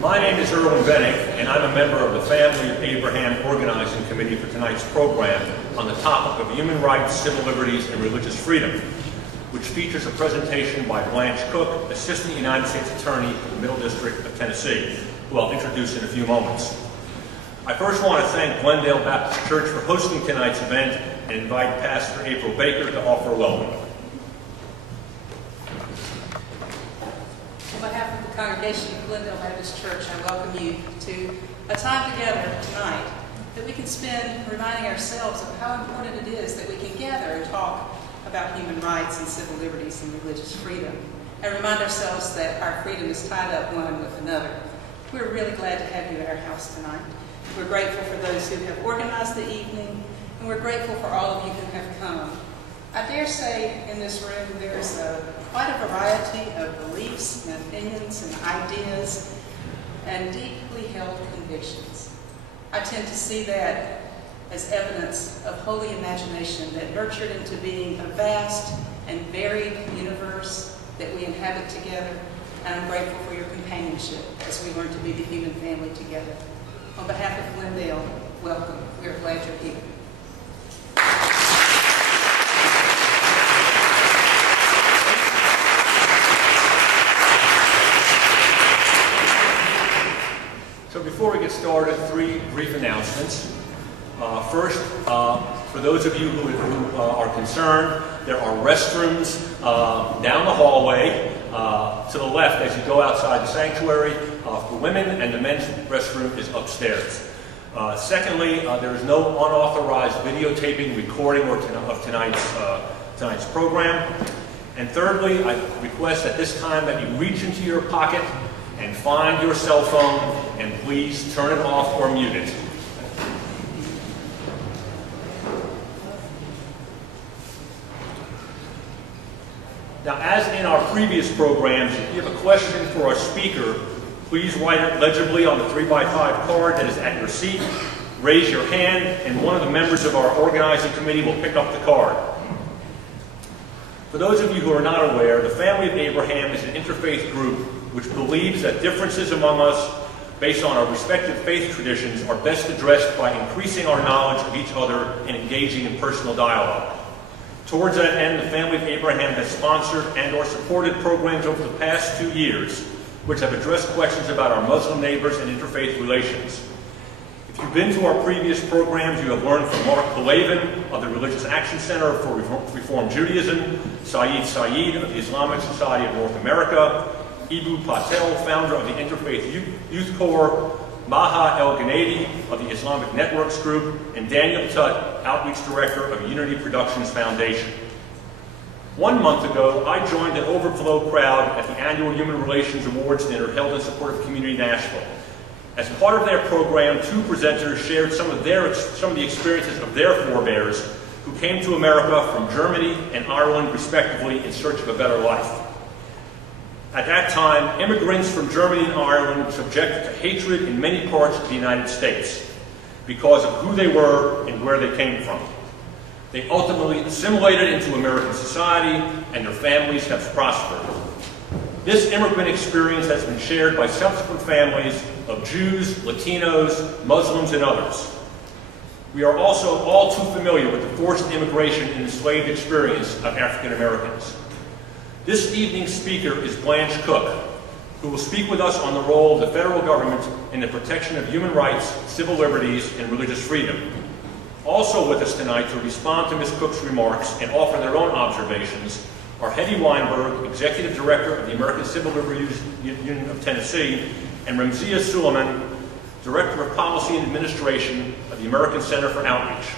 My name is Erwin Bennick, and I'm a member of the Family of Abraham Organizing Committee for tonight's program on the topic of human rights, civil liberties, and religious freedom, which features a presentation by Blanche Cook, Assistant United States Attorney for the Middle District of Tennessee, who I'll introduce in a few moments. I first want to thank Glendale Baptist Church for hosting tonight's event and invite Pastor April Baker to offer a welcome. On behalf of the congregation of Glendale Baptist Church, I welcome you to a time together tonight that we can spend reminding ourselves of how important it is that we can gather and talk about human rights and civil liberties and religious freedom, and remind ourselves that our freedom is tied up one with another. We're really glad to have you at our house tonight. We're grateful for those who have organized the evening, and we're grateful for all of you who have come. I dare say in this room there's quite a variety of beliefs and opinions and ideas and deeply held convictions. I tend to see that as evidence of holy imagination that nurtured into being a vast and varied universe that we inhabit together, and I'm grateful for your companionship as we learn to be the human family together. On behalf of Glendale, welcome. We're glad you're here. So before we get started, three brief announcements. First, for those of you who are concerned, there are restrooms down the hallway to the left as you go outside the sanctuary for women, and the men's restroom is upstairs. Secondly, there is no unauthorized videotaping, recording, of tonight's program. And thirdly, I request at this time that you reach into your pocket and find your cell phone, and please turn it off or mute it. Now, as in our previous programs, if you have a question for our speaker, please write it legibly on the 3x5 card that is at your seat. Raise your hand, and one of the members of our organizing committee will pick up the card. For those of you who are not aware, the Family of Abraham is an interfaith group which believes that differences among us based on our respective faith traditions are best addressed by increasing our knowledge of each other and engaging in personal dialogue. Towards that end, the Family of Abraham has sponsored and or supported programs over the past 2 years which have addressed questions about our Muslim neighbors and interfaith relations. If you've been to our previous programs, you have learned from Mark Palavin of the Religious Action Center for Reform Judaism, Saeed Saeed of the Islamic Society of North America, Ibu Patel, founder of the Interfaith Youth Corps, Maha El-Ghanadi of the Islamic Networks Group, and Daniel Tutt, Outreach Director of Unity Productions Foundation. 1 month ago, I joined an overflow crowd at the annual Human Relations Awards dinner held in support of Community Nashville. As part of their program, 2 presenters shared some of the experiences of their forebears who came to America from Germany and Ireland, respectively, in search of a better life. At that time, immigrants from Germany and Ireland were subjected to hatred in many parts of the United States because of who they were and where they came from. They ultimately assimilated into American society, and their families have prospered. This immigrant experience has been shared by subsequent families of Jews, Latinos, Muslims, and others. We are also all too familiar with the forced immigration and enslaved experience of African Americans. This evening's speaker is Blanche Cook, who will speak with us on the role of the federal government in the protection of human rights, civil liberties, and religious freedom. Also with us tonight to respond to Ms. Cook's remarks and offer their own observations are Hetty Weinberg, Executive Director of the American Civil Liberties Union of Tennessee, and Ramziah Suleiman, Director of Policy and Administration of the American Center for Outreach.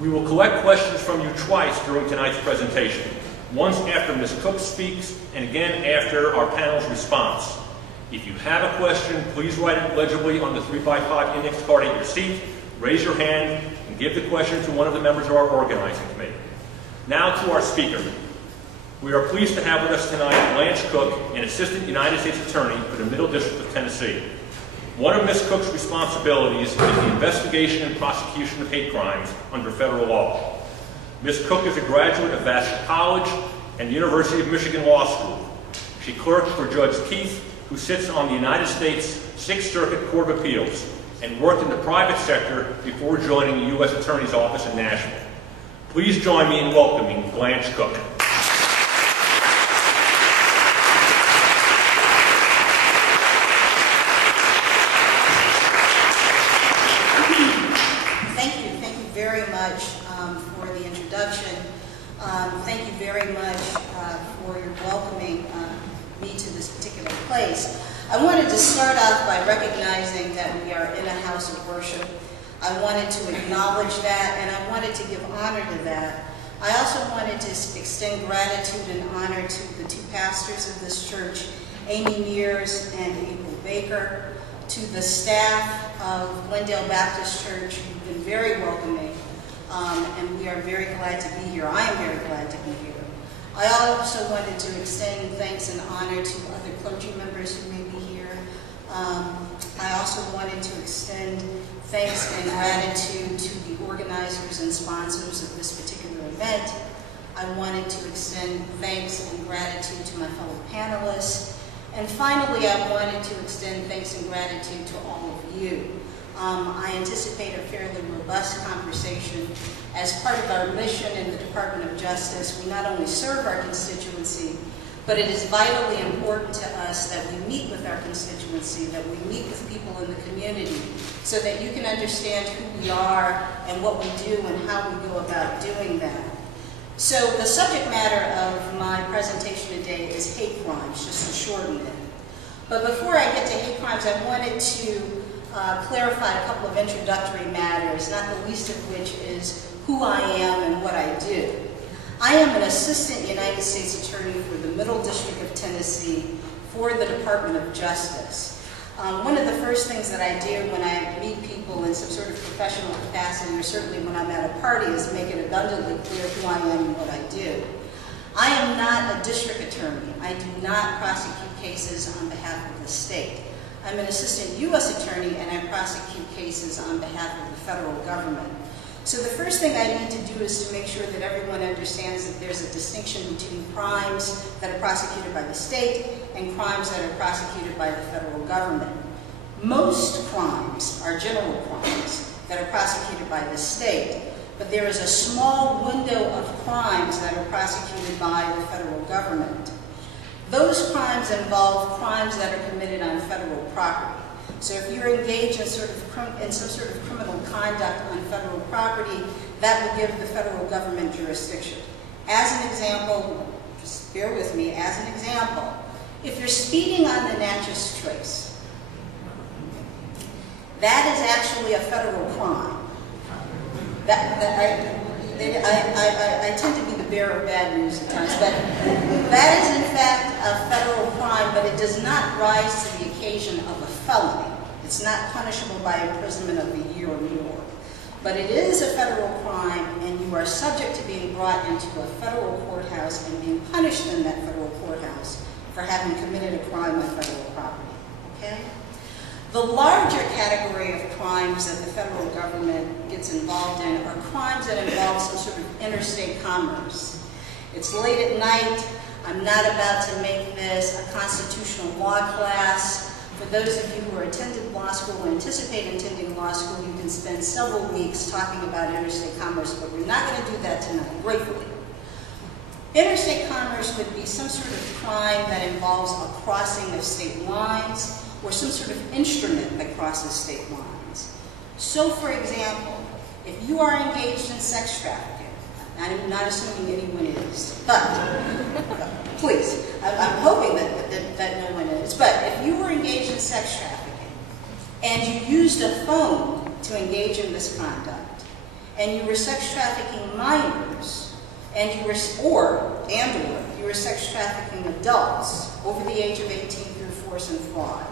We will collect questions from you twice during tonight's presentation. Once after Ms. Cook speaks, and again after our panel's response. If you have a question, please write it legibly on the 3x5 index card at your seat, raise your hand, and give the question to one of the members of our organizing committee. Now to our speaker. We are pleased to have with us tonight Blanche Cook, an Assistant United States Attorney for the Middle District of Tennessee. One of Ms. Cook's responsibilities is the investigation and prosecution of hate crimes under federal law. Ms. Cook is a graduate of Vassar College and the University of Michigan Law School. She clerked for Judge Keith who sits on the United States Sixth Circuit Court of Appeals and worked in the private sector before joining the U.S. Attorney's Office in Nashville. Please join me in welcoming Blanche Cook. Thank you very much for the introduction. Thank you very much for your welcoming me to this particular place. I wanted to start off by recognizing that we are in a house of worship. I wanted to acknowledge that, and I wanted to give honor to that. I also wanted to extend gratitude and honor to the two pastors of this church, Amy Mears and April Baker, to the staff of Glendale Baptist Church, who've been very welcoming, and we are very glad to be here. I am very glad to be here. I also wanted to extend thanks and honor to other clergy members who may be here. I also wanted to extend thanks and gratitude to the organizers and sponsors of this particular event. I wanted to extend thanks and gratitude to my fellow panelists. And finally, I wanted to extend thanks and gratitude to all of you. I anticipate a fairly robust conversation. As part of our mission in the Department of Justice, we not only serve our constituency, but it is vitally important to us that we meet with our constituency, that we meet with people in the community, so that you can understand who we are and what we do and how we go about doing that. So the subject matter of my presentation today is hate crimes, just to shorten it. But before I get to hate crimes, I wanted to clarify a couple of introductory matters, not the least of which is who I am and what I do. I am an assistant United States attorney for the Middle District of Tennessee for the Department of Justice. One of the first things that I do when I meet people in some sort of professional capacity, or certainly when I'm at a party, is make it abundantly clear who I am and what I do. I am not a district attorney. I do not prosecute cases on behalf of the state. I'm an assistant U.S. attorney, and I prosecute cases on behalf of the federal government. So the first thing I need to do is to make sure that everyone understands that there's a distinction between crimes that are prosecuted by the state and crimes that are prosecuted by the federal government. Most crimes are general crimes that are prosecuted by the state, but there is a small window of crimes that are prosecuted by the federal government. Those crimes involve crimes that are committed on federal property. So if you're engaged in some sort of criminal conduct on federal property, that will give the federal government jurisdiction. As an example, just bear with me, as an example, if you're speeding on the Natchez Trace, that is actually a federal crime. I tend to be the bearer of bad news at times, but that is in fact a federal crime, but it does not rise to the occasion of a felony. It's not punishable by imprisonment of a year or more. But it is a federal crime, and you are subject to being brought into a federal courthouse and being punished in that federal courthouse for having committed a crime on federal property. Okay? The larger category of crimes that the federal government gets involved in are crimes that involve some sort of interstate commerce. It's late at night. I'm not about to make this a constitutional law class. For those of you who are attending law school or anticipate attending law school, you can spend several weeks talking about interstate commerce, but we're not going to do that tonight, gratefully. Interstate commerce would be some sort of crime that involves a crossing of state lines or some sort of instrument that crosses state lines. So, for example, if you are engaged in sex trafficking, I'm not assuming anyone is, but please, I'm hoping that no one is, but if you were engaged in sex trafficking and you used a phone to engage in this conduct, and you were sex trafficking minors, and you were sex trafficking adults over the age of 18 through force and fraud,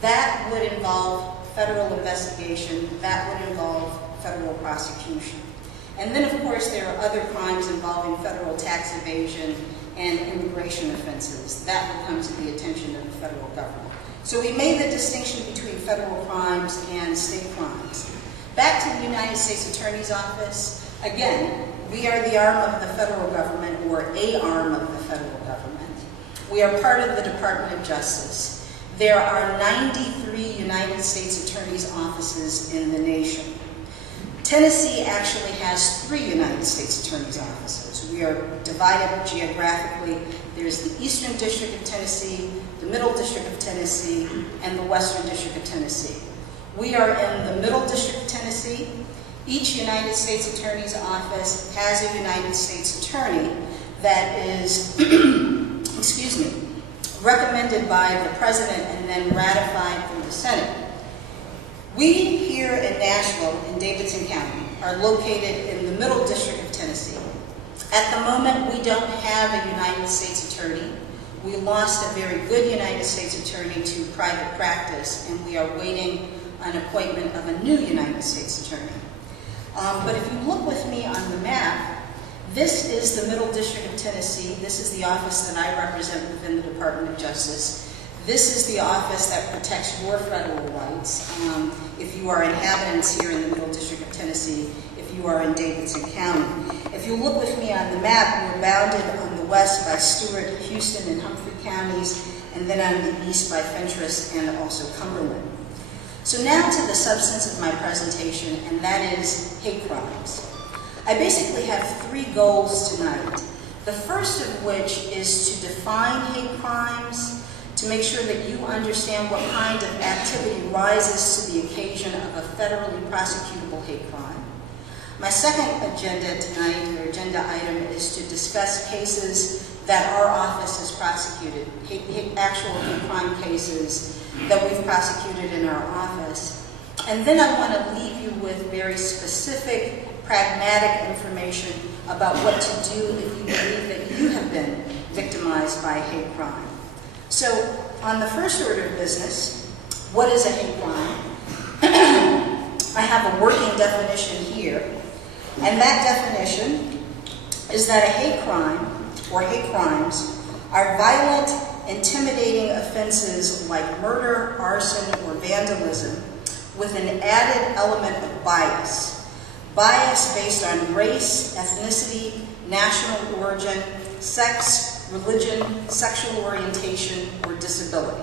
that would involve federal investigation, that would involve federal prosecution. And then, of course, there are other crimes involving federal tax evasion and immigration offenses. That will come to the attention of the federal government. So we made the distinction between federal crimes and state crimes. Back to the United States Attorney's Office. Again, we are the arm of the federal government, or a arm of the federal government. We are part of the Department of Justice. There are 93 United States Attorney's offices in the nation. Tennessee actually has 3 United States Attorney's offices. We are divided geographically. There's the Eastern District of Tennessee, the Middle District of Tennessee, and the Western District of Tennessee. We are in the Middle District of Tennessee. Each United States Attorney's office has a United States Attorney that is, excuse me, recommended by the President and then ratified through the Senate. We here in Nashville, in Davidson County, are located in the Middle District of Tennessee. At the moment, we don't have a United States Attorney. We lost a very good United States Attorney to private practice, and we are waiting an appointment of a new United States Attorney. But if you look with me on the map, this is the Middle District of Tennessee. This is the office that I represent within the Department of Justice. This is the office that protects your federal rights. If you are inhabitants here in the Middle District of Tennessee, if you are in Davidson County. If you look with me on the map, we're bounded on the west by Stewart, Houston, and Humphrey counties, and then on the east by Fentress and also Cumberland. So now to the substance of my presentation, and that is hate crimes. I basically have 3 goals tonight. The first of which is to define hate crimes, to make sure that you understand what kind of activity rises to the occasion of a federally prosecutable hate crime. My second agenda tonight, or agenda item, is to discuss cases that our office has prosecuted, actual hate crime cases that we've prosecuted in our office. And then I want to leave you with very specific, pragmatic information about what to do if you believe that you have been victimized by hate crime. So, on the first order of business, what is a hate crime? I have a working definition here, and that definition is that a hate crime, or hate crimes, are violent, intimidating offenses like murder, arson, or vandalism with an added element of bias. Bias based on race, ethnicity, national origin, sex, religion, sexual orientation, or disability.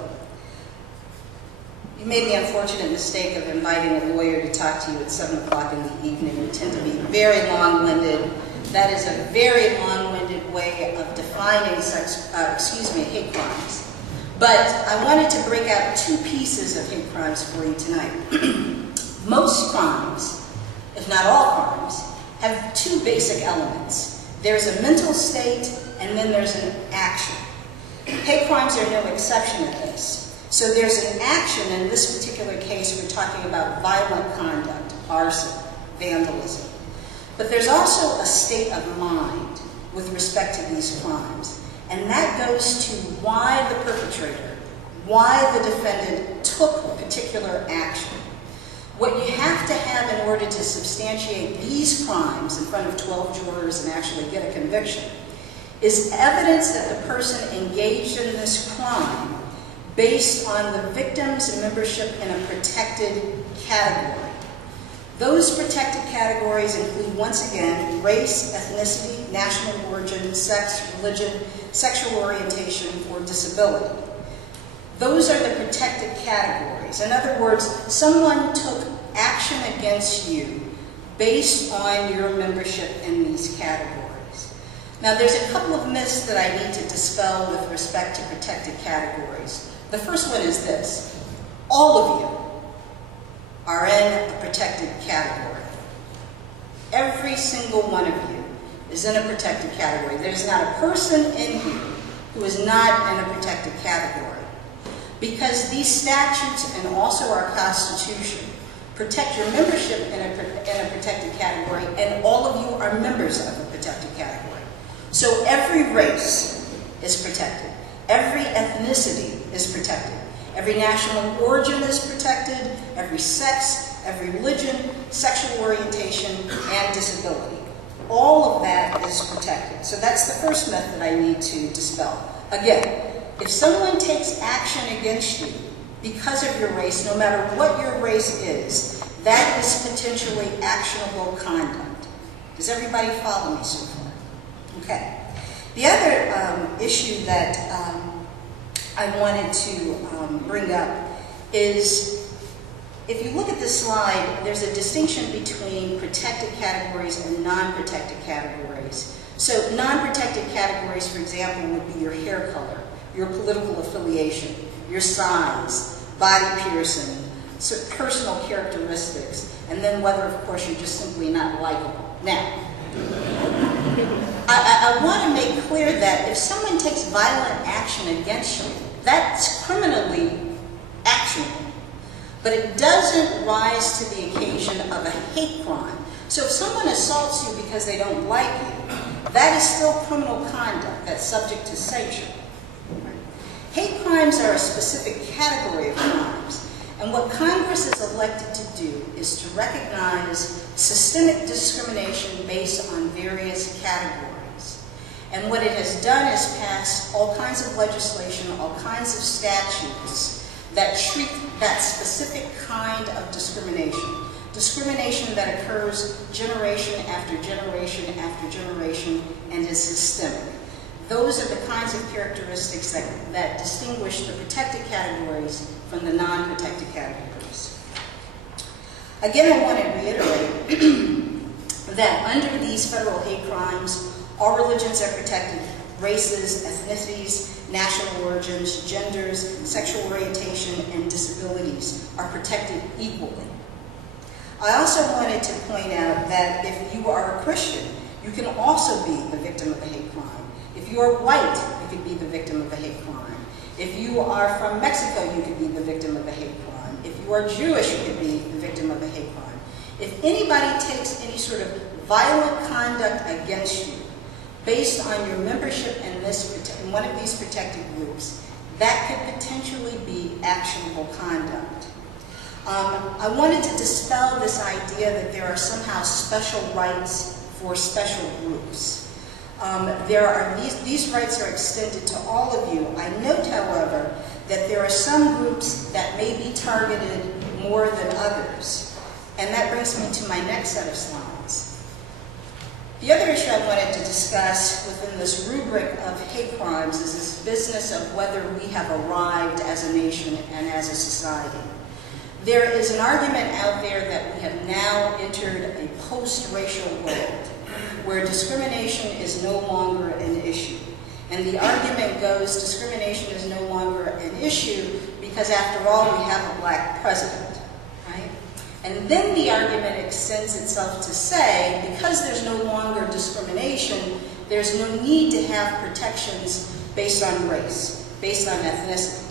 You made the unfortunate mistake of inviting a lawyer to talk to you at 7 o'clock in the evening. We tend to be very long-winded. That is a very long-winded way of defining hate crimes. But I wanted to break out 2 pieces of hate crimes for you tonight. Most crimes, if not all crimes, have 2 basic elements. There's a mental state, and then there's an action. Hate crimes are no exception to this. So there's an action. In this particular case, we're talking about violent conduct, arson, vandalism. But there's also a state of mind with respect to these crimes. And that goes to why the perpetrator, why the defendant took particular action. What you have to have in order to substantiate these crimes in front of 12 jurors and actually get a conviction is evidence that the person engaged in this crime based on the victim's membership in a protected category. Those protected categories include, once again, race, ethnicity, national origin, sex, religion, sexual orientation, or disability. Those are the protected categories. In other words, someone took action against you based on your membership in these categories. Now, there's a couple of myths that I need to dispel with respect to protected categories. The first one is this: all of you are in a protected category. Every single one of you is in a protected category. There's not a person in here who is not in a protected category. Because these statutes and also our Constitution protect your membership in a protected category, and all of you are members of a protected category. So every race is protected. Every ethnicity is protected. Every national origin is protected. Every sex, every religion, sexual orientation, and disability. All of that is protected. So that's the first myth that I need to dispel. Again, if someone takes action against you because of your race, no matter what your race is, that is potentially actionable conduct. Does everybody follow me so far? Okay. The other issue that I wanted to bring up is, if you look at this slide, there's a distinction between protected categories and non-protected categories. So non-protected categories, for example, would be your hair color, your political affiliation, your size, body piercing, so personal characteristics, and then whether, of course, you're just simply not likable. Now, I want to make clear that if someone takes violent action against you, that's criminally actionable. But it doesn't rise to the occasion of a hate crime. So if someone assaults you because they don't like you, that is still criminal conduct that's subject to sanction. Hate crimes are a specific category of crimes. And what Congress is elected to do is to recognize systemic discrimination based on various categories. And what it has done is pass all kinds of legislation, all kinds of statutes that treat that specific kind of discrimination. Discrimination that occurs generation after generation after generation and is systemic. Those are the kinds of characteristics that distinguish the protected categories from the non-protected categories. Again, I want to reiterate that under these federal hate crimes, all religions are protected. Races, ethnicities, national origins, genders, sexual orientation, and disabilities are protected equally. I also wanted to point out that if you are a Christian, you can also be the victim of a hate crime. If you are white, you could be the victim of a hate crime. If you are from Mexico, you could be the victim of a hate crime. If you are Jewish, you could be the victim of a hate crime. If anybody takes any sort of violent conduct against you based on your membership in one of these protected groups, that could potentially be actionable conduct. I wanted to dispel this idea that there are somehow special rights for special groups. These rights are extended to all of you. I note, however, that there are some groups that may be targeted more than others. And that brings me to my next set of slides. The other issue I wanted to discuss within this rubric of hate crimes is this business of whether we have arrived as a nation and as a society. There is an argument out there that we have now entered a post-racial world where discrimination is no longer an issue. And the argument goes, discrimination is no longer an issue because, after all, we have a black president, right? And then the argument extends itself to say, because there's no longer discrimination, there's no need to have protections based on race, based on ethnicity.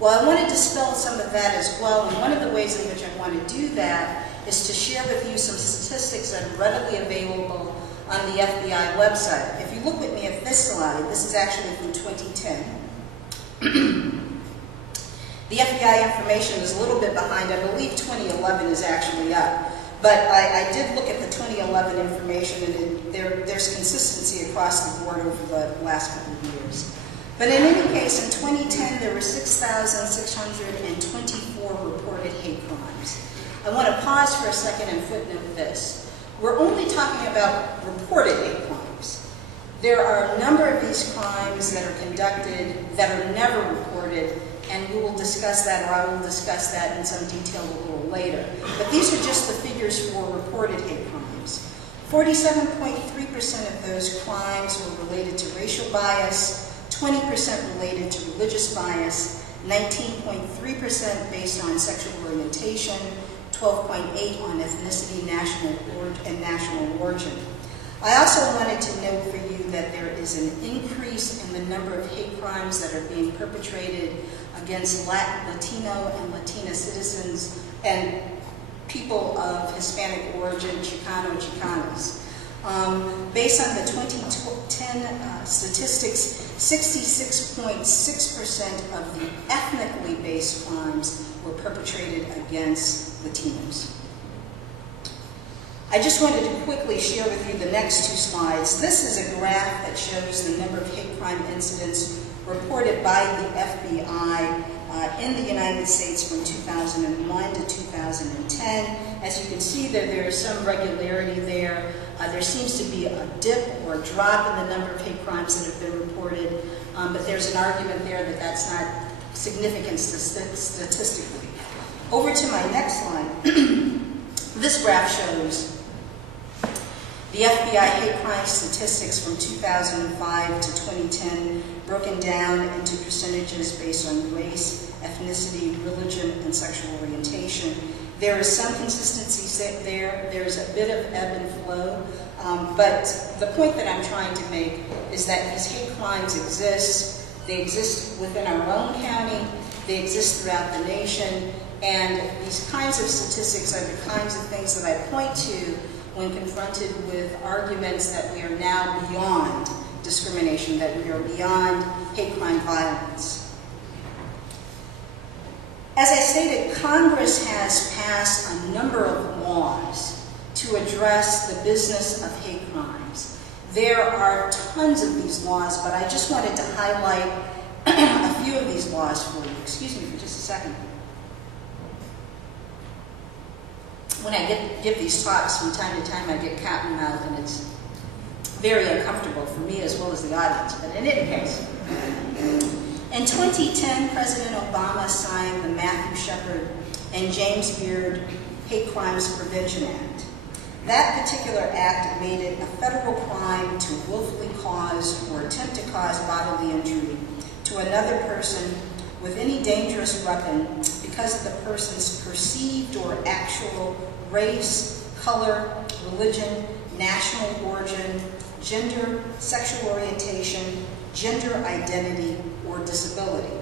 Well, I want to dispel some of that as well, and one of the ways in which I want to do that is to share with you some statistics that are readily available on the FBI website. If you look with me at this slide, this is actually from 2010. The FBI information is a little bit behind. I believe 2011 is actually up. But I did look at the 2011 information, and there's consistency across the board over the last couple of years. But in any case, in 2010, there were 6,624 reported hate crimes. I want to pause for a second and footnote this. We're only talking about reported hate crimes. There are a number of these crimes that are conducted that are never reported, and we will discuss that, or I will discuss that in some detail a little later. But these are just the figures for reported hate crimes. 47.3% of those crimes were related to racial bias, 20% related to religious bias, 19.3% based on sexual orientation, 12.8% on ethnicity, national origin. I also wanted to note for you that there is an increase in the number of hate crimes that are being perpetrated against Latino and Latina citizens and people of Hispanic origin, Chicano, Chicanas. Based on the 2010 statistics, 66.6% of the ethnically based crimes were perpetrated against Latinos. I just wanted to quickly share with you the next two slides. This is a graph that shows the number of hate crime incidents reported by the FBI in the United States from 2001 to 2010. As you can see, there is some regularity there. There seems to be a dip or a drop in the number of hate crimes that have been reported, but there's an argument there that that's not significant statistically. Over to my next slide. This graph shows the FBI hate crime statistics from 2005 to 2010, broken down into percentages based on race, ethnicity, religion, and sexual orientation. There is some consistency there. There's a bit of ebb and flow. But the point that I'm trying to make is that these hate crimes exist. They exist within our own county. They exist throughout the nation. And these kinds of statistics are the kinds of things that I point to when confronted with arguments that we are now beyond discrimination, that we are beyond hate crime violence. As I stated, Congress has passed a number of laws to address the business of hate crimes. There are tons of these laws, but I just wanted to highlight a few of these laws for you. Excuse me for just a second. When I give these talks from time to time, I get cat and mouth, and it's very uncomfortable for me as well as the audience. But in any case, in 2010, President Obama signed the Matthew Shepard and James Beard Hate Crimes Prevention Act. That particular act made it a federal crime to willfully cause or attempt to cause bodily injury to another person with any dangerous weapon because of the person's perceived or actual race, color, religion, national origin, gender, sexual orientation, gender identity, or disability.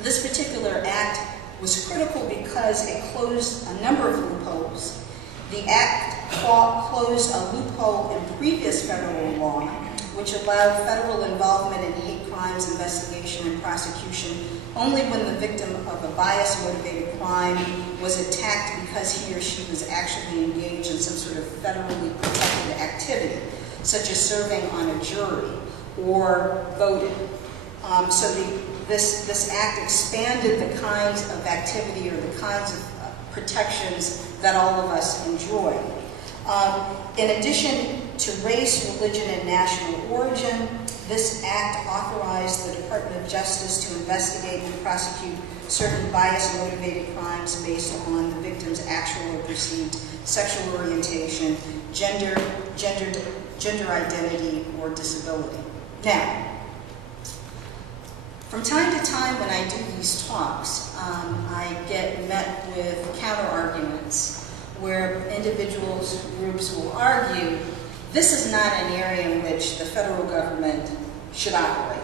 This particular act was critical because it closed a number of loopholes. The act closed a loophole in previous federal law, which allowed federal involvement in hate crimes investigation and prosecution only when the victim of a bias-motivated crime was attacked because he or she was actually engaged in some sort of federally protected activity, such as serving on a jury or voting. So this act expanded the kinds of activity or the kinds of protections that all of us enjoy. In addition to race, religion, and national origin, this act authorized the Department of Justice to investigate and prosecute certain bias-motivated crimes based on the victim's actual or perceived sexual orientation, gender identity, or disability. Now, from time to time when I do these talks, I get met with counter-arguments where individuals, groups will argue, this is not an area in which the federal government should operate.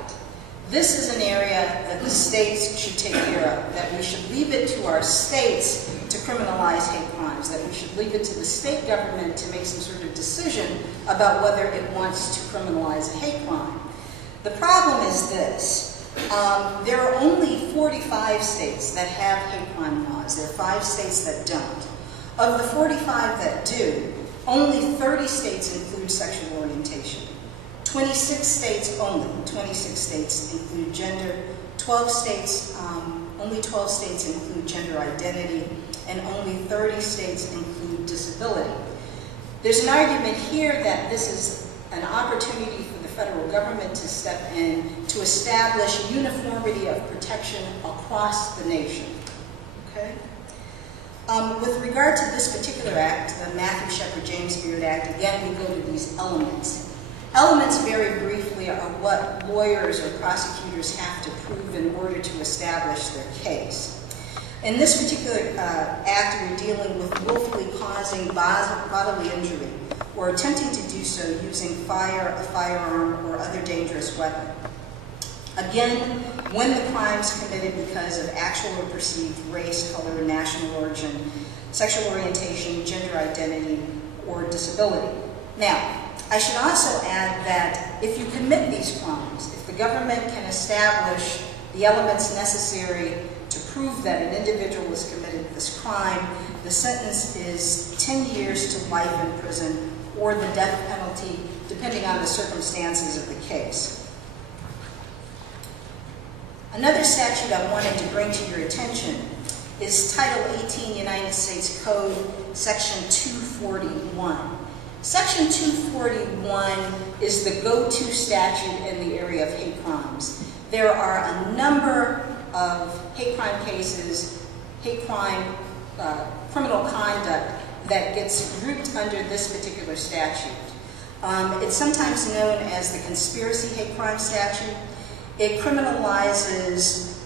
This is an area that the states should take care of, that we should leave it to our states to criminalize hate crimes, that we should leave it to the state government to make some sort of decision about whether it wants to criminalize a hate crime. The problem is this. There are only 45 states that have hate crime laws. There are 5 states that don't. Of the 45 that do, only 30 states include sexual orientation. 26 states include gender. 12 states, only 12 states include gender identity, and only 30 states include disability. There's an argument here that this is an opportunity for the federal government to step in to establish uniformity of protection across the nation. Okay? With regard to this particular act, the Matthew Shepard James Beard Act, again we go to these elements. Elements, very briefly, are what lawyers or prosecutors have to prove in order to establish their case. In this particular act, we're dealing with willfully causing bodily injury or attempting to do so using fire, a firearm, or other dangerous weapon. Again, when the crime is committed because of actual or perceived race, color, national origin, sexual orientation, gender identity, or disability. Now, I should also add that if you commit these crimes, if the government can establish the elements necessary to prove that an individual has committed this crime, the sentence is 10 years to life in prison or the death penalty, depending on the circumstances of the case. Another statute I wanted to bring to your attention is Title 18 United States Code, Section 241. Section 241 is the go-to statute in the area of hate crimes. There are a number of hate crime cases, hate crime, criminal conduct that gets grouped under this particular statute. It's sometimes known as the conspiracy hate crime statute. It criminalizes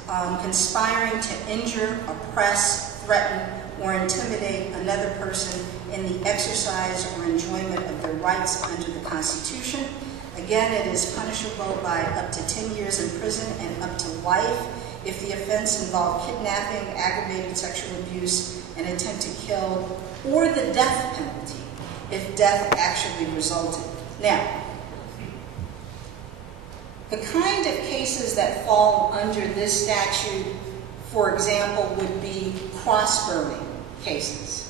conspiring to injure, oppress, threaten, or intimidate another person in the exercise or enjoyment of their rights under the Constitution. Again, it is punishable by up to 10 years in prison and up to life if the offense involved kidnapping, aggravated sexual abuse, an attempt to kill, or the death penalty if death actually resulted. Now, the kind of cases that fall under this statute, for example, would be cross-burning cases.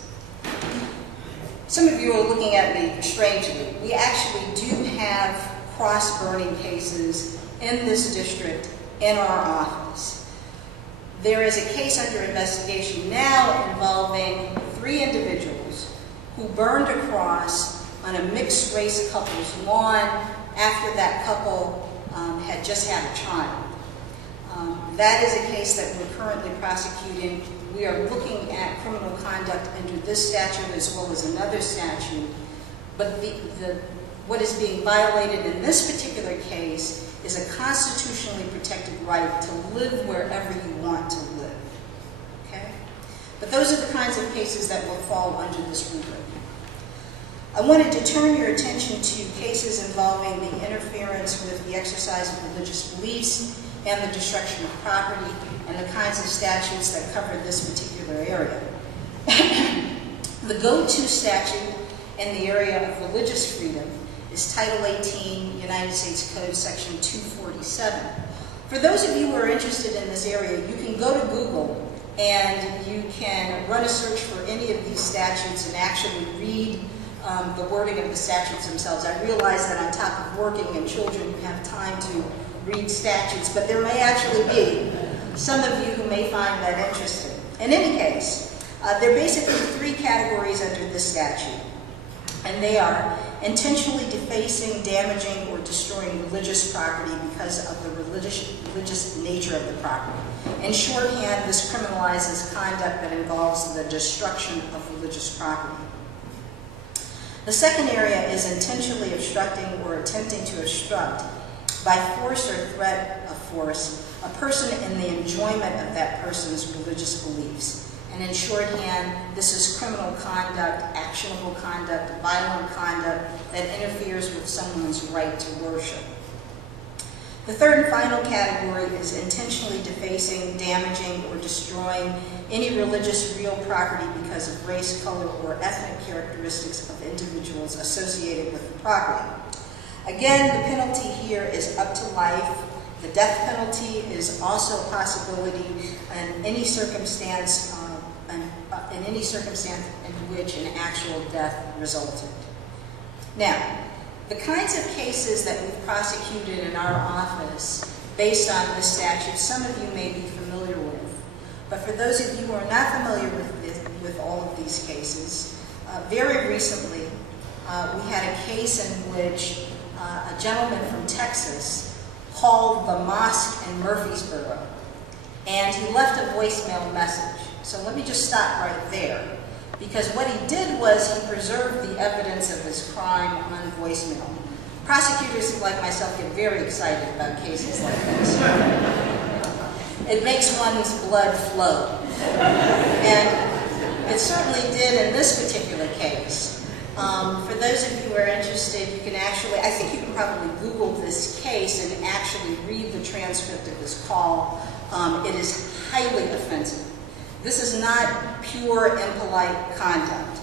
Some of you are looking at me strangely. We actually do have cross-burning cases in this district in our office. There is a case under investigation now involving 3 individuals who burned a cross on a mixed-race couple's lawn after that couple had just had a child. That is a case that we're currently prosecuting. We are looking at criminal conduct under this statute as well as another statute. But what is being violated in this particular case is a constitutionally protected right to live wherever you want to live. Okay? But those are the kinds of cases that will fall under this rubric. I wanted to turn your attention to cases involving the interference with the exercise of religious beliefs and the destruction of property and the kinds of statutes that cover this particular area. The go-to statute in the area of religious freedom is Title 18, United States Code, Section 247. For those of you who are interested in this area, you can go to Google and you can run a search for any of these statutes and actually read the wording of the statutes themselves. I realize that on top of working and children, you have time to read statutes, but there may actually be some of you who may find that interesting. In any case, there are basically 3 categories under this statute, and they are intentionally defacing, damaging, or destroying religious property because of the religious nature of the property. In shorthand, this criminalizes conduct that involves the destruction of religious property. The second area is intentionally obstructing or attempting to obstruct by force or threat of force a person in the enjoyment of that person's religious beliefs. And in shorthand, this is criminal conduct, actionable conduct, violent conduct that interferes with someone's right to worship. The third and final category is intentionally defacing, damaging, or destroying any religious real property because of race, color, or ethnic characteristics of individuals associated with the property. Again, the penalty here is up to life. The death penalty is also a possibility in any circumstance in which an actual death resulted. Now, the kinds of cases that we've prosecuted in our office based on this statute, some of you may be familiar with. But for those of you who are not familiar with all of these cases, very recently we had a case in which a gentleman from Texas called the mosque in Murfreesboro, and he left a voicemail message. So let me just stop right there, because what he did was he preserved the evidence of his crime on voicemail. Prosecutors like myself get very excited about cases like this. It makes one's blood flow. And it certainly did in this particular case. For those of you who are interested, you can actually, I think you can probably Google this case and actually read the transcript of this call. It is highly offensive. This is not pure impolite conduct.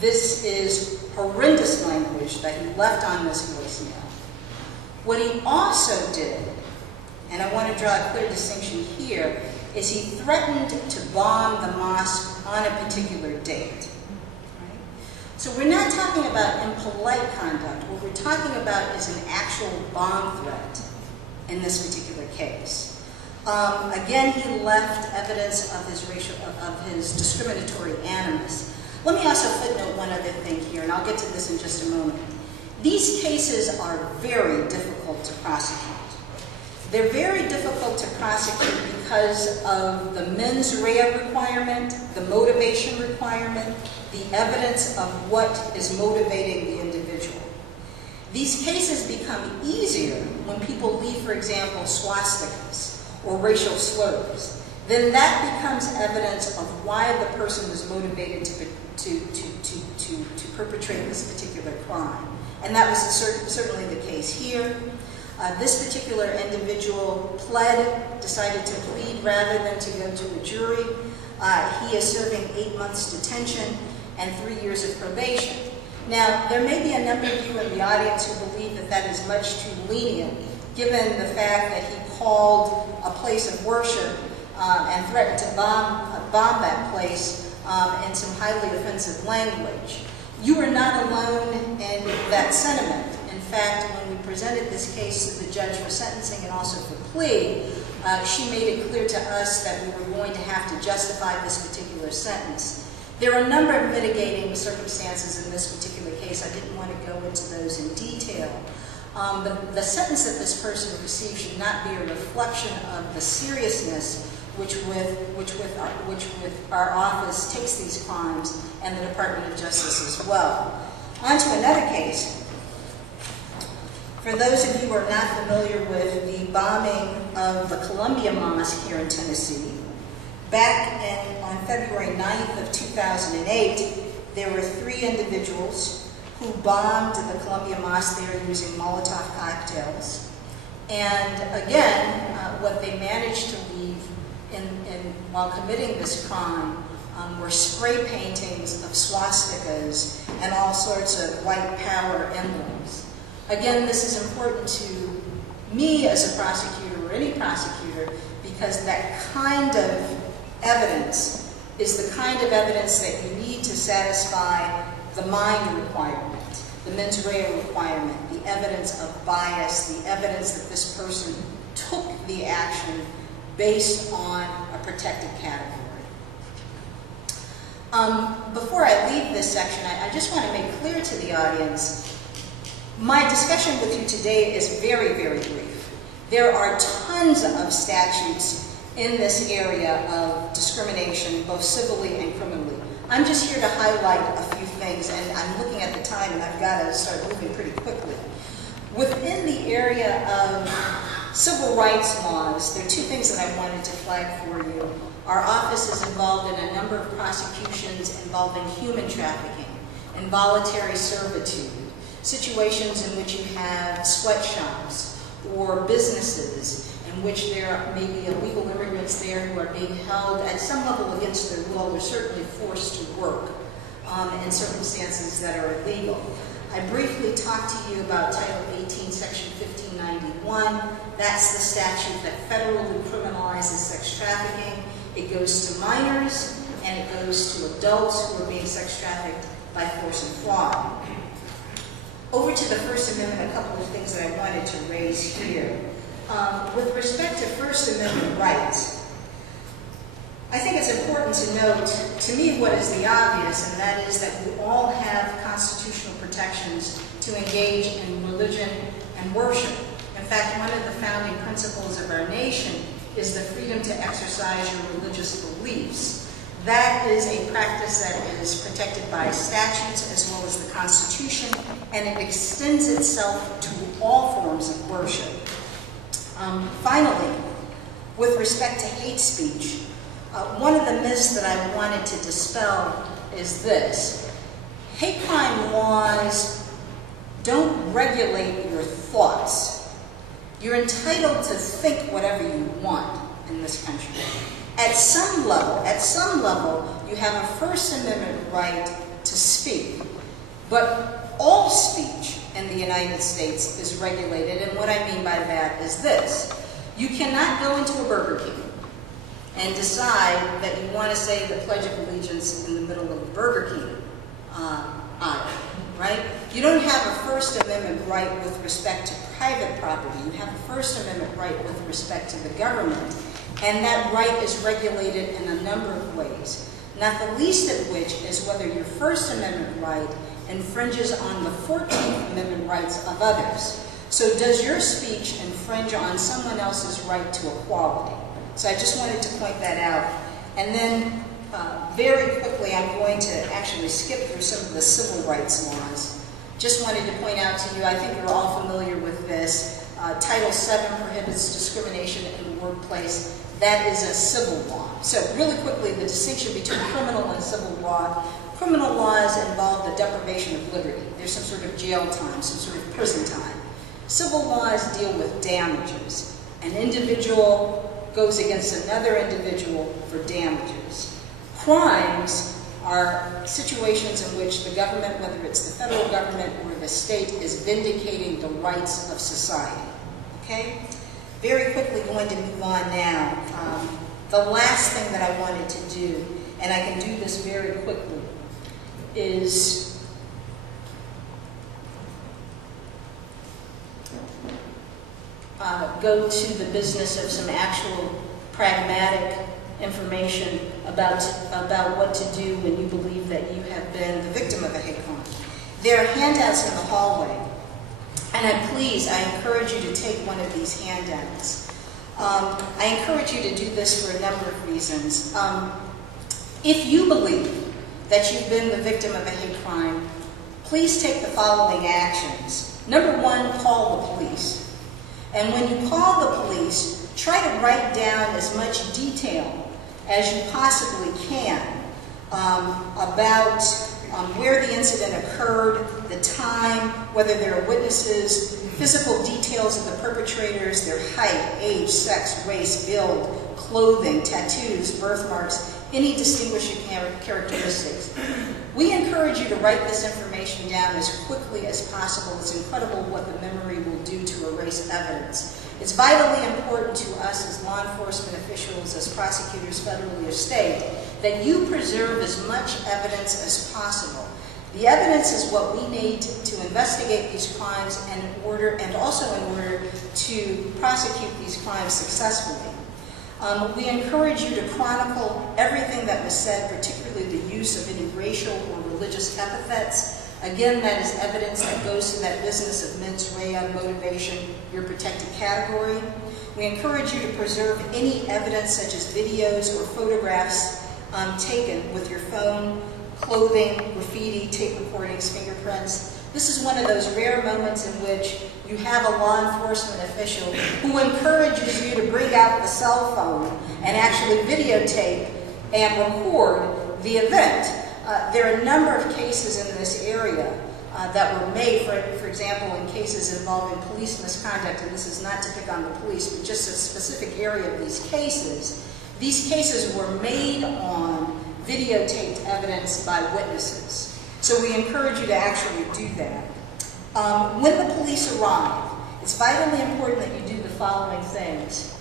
This is horrendous language that he left on this voicemail. What he also did, and I want to draw a clear distinction here, is he threatened to bomb the mosque on a particular date. Right? So we're not talking about impolite conduct. What we're talking about is an actual bomb threat in this particular case. Again, he left evidence of his discriminatory animus. Let me also footnote one other thing here, and I'll get to this in just a moment. These cases are very difficult to prosecute. They're very difficult to prosecute because of the mens rea requirement, the motivation requirement, the evidence of what is motivating the individual. These cases become easier when people leave, for example, swastikas or racial slurs. Then that becomes evidence of why the person was motivated to perpetrate this particular crime. And that was certainly the case here. This particular individual decided to plead rather than to go to a jury. He is serving 8 months detention and 3 years of probation. Now, there may be a number of you in the audience who believe that that is much too lenient, given the fact that he called a place of worship and threatened to bomb that place in some highly offensive language. You are not alone in that sentiment. In fact, when we presented this case to the judge for sentencing and also for plea, she made it clear to us that we were going to have to justify this particular sentence. There are a number of mitigating circumstances in this particular case. I didn't want to go into those in detail. But the sentence that this person received should not be a reflection of the seriousness which our office takes these crimes, and the Department of Justice as well. On to another case. For those of you who are not familiar with the bombing of the Columbia Mosque here in Tennessee, on February 9th of 2008, there were 3 individuals who bombed the Columbia Mosque there using Molotov cocktails. And again, what they managed to leave while committing this crime were spray paintings of swastikas and all sorts of white power emblems. Again, this is important to me as a prosecutor or any prosecutor, because that kind of evidence is the kind of evidence that you need to satisfy the mind requirement, the mens rea requirement, the evidence of bias, the evidence that this person took the action based on a protected category. Before I leave this section, I just want to make clear to the audience, my discussion with you today is very, very brief. There are tons of statutes in this area of discrimination, both civilly and criminally. I'm just here to highlight a few things, and I'm looking at the time and I've got to start moving pretty quickly. Within the area of civil rights laws, there are 2 things that I wanted to flag for you. Our office is involved in a number of prosecutions involving human trafficking, involuntary servitude, situations in which you have sweatshops or businesses in which there may be illegal immigrants there who are being held at some level against their will, or certainly forced to work in circumstances that are illegal. I briefly talked to you about Title 18, Section 1591. That's the statute that federally criminalizes sex trafficking. It goes to minors, and it goes to adults who are being sex trafficked by force and fraud. Over to the First Amendment, a couple of things that I wanted to raise here. With respect to First Amendment rights, I think it's important to note, to me, what is the obvious, and that is that we all have constitutional protections to engage in religion and worship. In fact, one of the founding principles of our nation is the freedom to exercise your religious beliefs. That is a practice that is protected by statutes as well as the Constitution, and it extends itself to all forms of worship. Finally, with respect to hate speech, one of the myths that I wanted to dispel is this. Hate crime laws don't regulate your thoughts. You're entitled to think whatever you want in this country. At some level, you have a First Amendment right to speak. But all speech in the United States is regulated, and what I mean by that is this. You cannot go into a Burger King and decide that you want to say the Pledge of Allegiance in the middle of the Burger King aisle, right? You don't have a First Amendment right with respect to private property. You have a First Amendment right with respect to the government, and that right is regulated in a number of ways, not the least of which is whether your First Amendment right infringes on the 14th Amendment rights of others. So does your speech infringe on someone else's right to equality? So I just wanted to point that out. And then very quickly, I'm going to actually skip through some of the civil rights laws. Just wanted to point out to you, I think you're all familiar with this. Title VII prohibits discrimination in the workplace. That is a civil law. So really quickly, the distinction between criminal and civil law. Criminal laws involve the deprivation of liberty. There's some sort of jail time, some sort of prison time. Civil laws deal with damages. An individual goes against another individual for damages. Crimes are situations in which the government, whether it's the federal government or the state, is vindicating the rights of society. Okay? Very quickly going to move on now. The last thing that I wanted to do, and I can do this very quickly, is go to the business of some actual pragmatic information about what to do when you believe that you have been the victim of a hate crime. There are handouts in the hallway, and I encourage you to take one of these handouts. I encourage you to do this for a number of reasons. If you believe that you've been the victim of a hate crime, please take the following actions. Number one, call the police. And when you call the police, try to write down as much detail as you possibly can about where the incident occurred, the time, whether there are witnesses, physical details of the perpetrators, their height, age, sex, race, build, clothing, tattoos, birthmarks, any distinguishing characteristics. We encourage you to write this information down as quickly as possible. It's incredible what the memory will do to erase evidence. It's vitally important to us as law enforcement officials, as prosecutors federally or state, that you preserve as much evidence as possible. The evidence is what we need to investigate these crimes and also in order to prosecute these crimes successfully. We encourage you to chronicle everything that was said, particularly the use of any racial or religious epithets. Again, that is evidence that goes to that business of mens rea, motivation, your protected category. We encourage you to preserve any evidence such as videos or photographs taken with your phone, clothing, graffiti, tape recordings, fingerprints. This is one of those rare moments in which you have a law enforcement official who encourages you to bring out the cell phone and actually videotape and record the event. There are a number of cases in this area that were made, for example, in cases involving police misconduct, and this is not to pick on the police, but just a specific area of these cases. These cases were made on videotaped evidence by witnesses. So we encourage you to actually do that. When the police arrive, it's vitally important that you do the following things.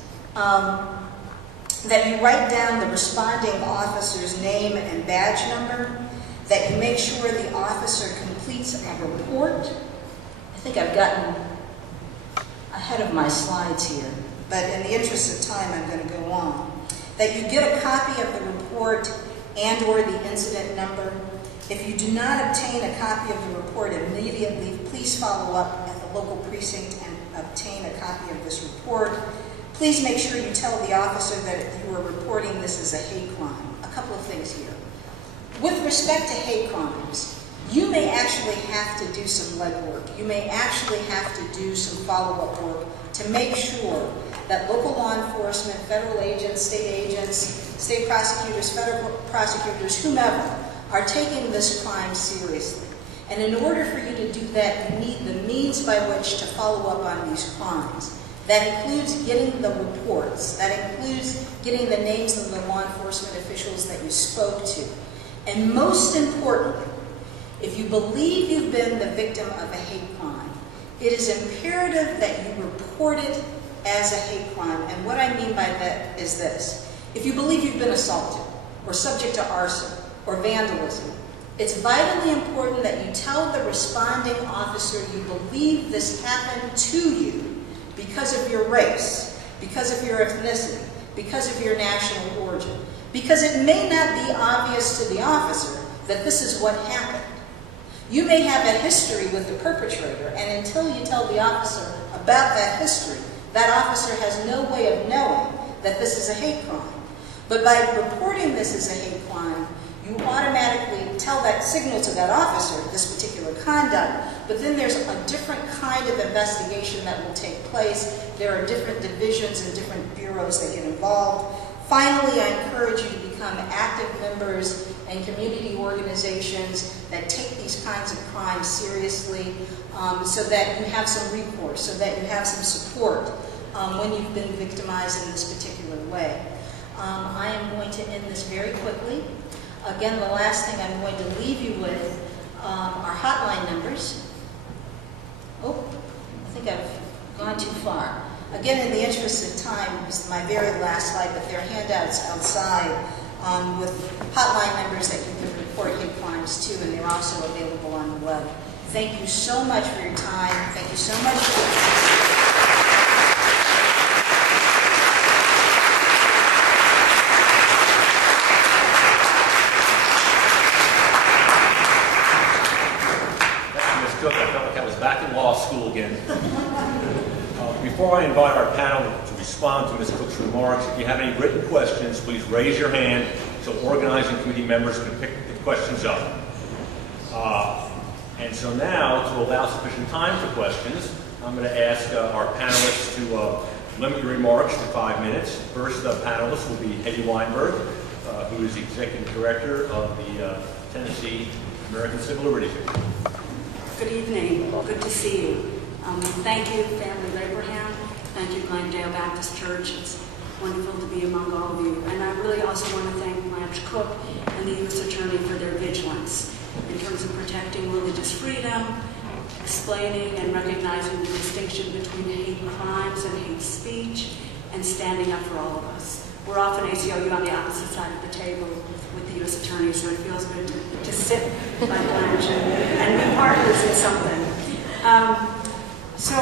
That you write down the responding officer's name and badge number, that you make sure the officer completes a report. I think I've gotten ahead of my slides here, but in the interest of time, I'm going to go on. That you get a copy of the report and or the incident number. If you do not obtain a copy of the report immediately, please follow up at the local precinct and obtain a copy of this report. Please make sure you tell the officer that you are reporting this as a hate crime. A couple of things here. With respect to hate crimes, you may actually have to do some legwork. You may actually have to do some follow-up work to make sure that local law enforcement, federal agents, state prosecutors, federal prosecutors, whomever, are taking this crime seriously. And in order for you to do that, you need the means by which to follow up on these crimes. That includes getting the reports. That includes getting the names of the law enforcement officials that you spoke to. And most importantly, if you believe you've been the victim of a hate crime, it is imperative that you report it as a hate crime. And what I mean by that is this. If you believe you've been assaulted, or subject to arson, or vandalism, it's vitally important that you tell the responding officer you believe this happened to you because of your race, because of your ethnicity, because of your national origin. Because it may not be obvious to the officer that this is what happened. You may have a history with the perpetrator, and until you tell the officer about that history, that officer has no way of knowing that this is a hate crime. But by reporting this as a hate crime, you automatically signal to that officer this particular conduct, but then there's a different kind of investigation that will take place. There are different divisions and different bureaus that get involved. Finally, I encourage you to become active members and community organizations that take these kinds of crimes seriously, so that you have some recourse, so that you have some support when you've been victimized in this particular way. I am going to end this very quickly. Again, the last thing I'm going to leave you with are hotline numbers. Oh, I think I've gone too far. Again, in the interest of time, this is my very last slide, but there are handouts outside with hotline numbers that you can report hate crimes to, and they're also available on the web. Thank you so much for your time. Thank you so much for your time. I felt like I was back in law school again. Before I invite our panel to respond to Ms. Cook's remarks, if you have any written questions, please raise your hand so organizing committee members can pick the questions up. And so now, to allow sufficient time for questions, I'm going to ask our panelists to limit your remarks to 5 minutes. First panelist will be Hetty Weinberg, who is the Executive Director of the Tennessee American Civil Liberties Union. Good evening. Good to see you. Thank you, Family of Abraham. Thank you, Glendale Baptist Church. It's wonderful to be among all of you. And I really also want to thank Blanche Cook and the U.S. Attorney for their vigilance in terms of protecting religious freedom, explaining and recognizing the distinction between hate crimes and hate speech, and standing up for all of us. We're often ACLU on the opposite side of the table with the U.S. Attorney, so it feels good to sit by Blanche and be partners in something. So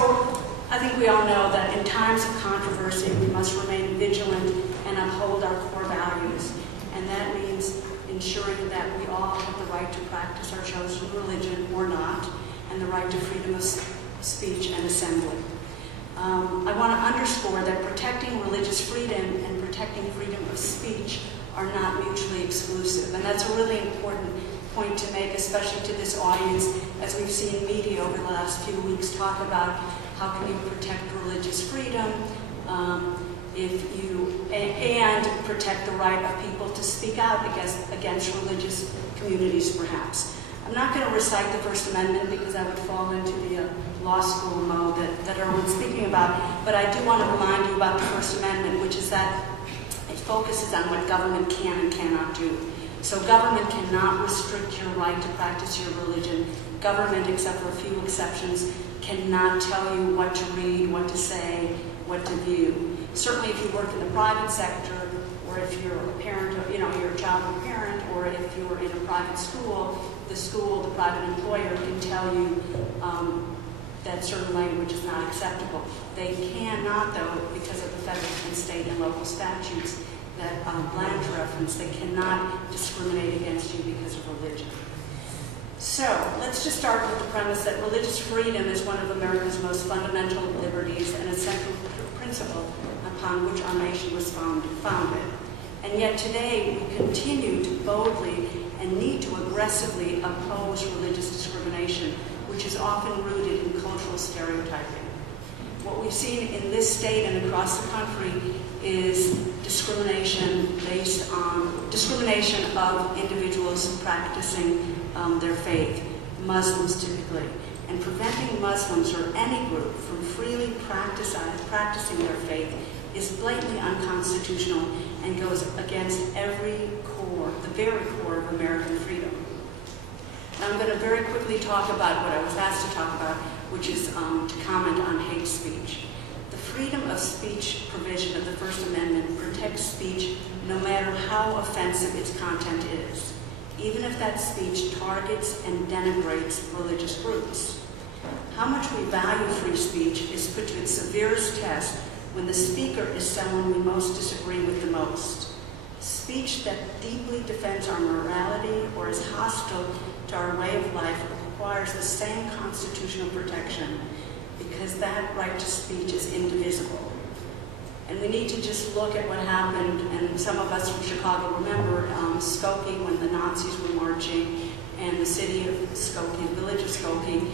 I think we all know that in times of controversy, we must remain vigilant and uphold our core values. And that means ensuring that we all have the right to practice our chosen religion or not, and the right to freedom of speech and assembly. I want to underscore that protecting religious freedom and protecting freedom of speech are not mutually exclusive. And that's a really important point to make, especially to this audience, as we've seen media over the last few weeks talk about how can you protect religious freedom and protect the right of people to speak out against religious communities, perhaps. I'm not going to recite the First Amendment because I would fall into the law school mode that Erwin's speaking about, but I do want to remind you about the First Amendment, which is that it focuses on what government can and cannot do. So government cannot restrict your right to practice your religion. Government, except for a few exceptions, cannot tell you what to read, what to say, what to view. Certainly if you work in the private sector, or if you're a parent, you're a child of a parent, or if you're in a private school, the private employer can tell you that certain language is not acceptable. They cannot, though, because of the federal and state and local statutes that Blanche referenced, they cannot discriminate against you because of religion. So, let's just start with the premise that religious freedom is one of America's most fundamental liberties and a central principle upon which our nation was founded. And yet today, we continue to boldly and need to aggressively oppose religious discrimination, which is often rooted in cultural stereotyping. What we've seen in this state and across the country is discrimination of individuals practicing their faith, Muslims typically, and preventing Muslims or any group from freely practicing their faith is blatantly unconstitutional and goes against the very core of American freedom. Now I'm going to very quickly talk about what I was asked to talk about, which is to comment on hate speech. The freedom of speech provision of the First Amendment protects speech no matter how offensive its content is, even if that speech targets and denigrates religious groups. How much we value free speech is put to its severest test when the speaker is someone we most disagree with the most. Speech that deeply defends our morality or is hostile to our way of life requires the same constitutional protection because that right to speech is indivisible. And we need to just look at what happened, and some of us from Chicago remember Skokie when the Nazis were marching, and the city of Skokie, the village of Skokie,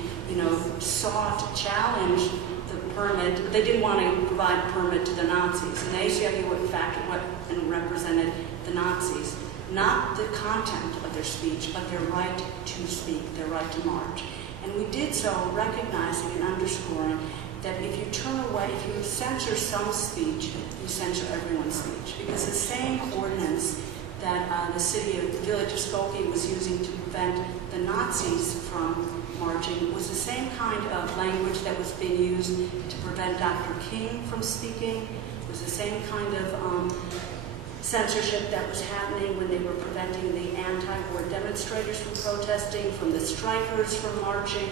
sought to challenge the permit. They didn't want to provide a permit to the Nazis, and the ACLU in fact went and represented the Nazis. Not the content of their speech, but their right to speak, their right to march. And we did so recognizing and underscoring that if you turn away, if you censor some speech, you censor everyone's speech. Because the same ordinance that the village of Skokie was using to prevent the Nazis from marching was the same kind of language that was being used to prevent Dr. King from speaking. It was the same kind of censorship that was happening when they were preventing the anti-war demonstrators from protesting, from the strikers from marching,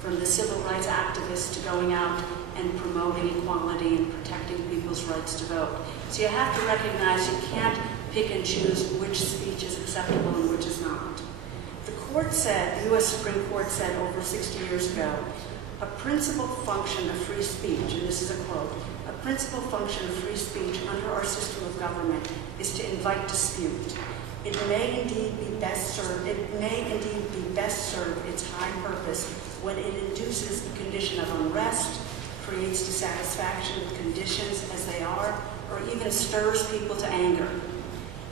from the civil rights activists to going out and promoting equality and protecting people's rights to vote. So you have to recognize you can't pick and choose which speech is acceptable and which is not. The court said, the U.S. Supreme Court said over 60 years ago, a principal function of free speech, and this is a quote, a principal function of free speech under our system of government is to invite dispute. It may indeed be best served its high purpose when it induces a condition of unrest, creates dissatisfaction with conditions as they are, or even stirs people to anger.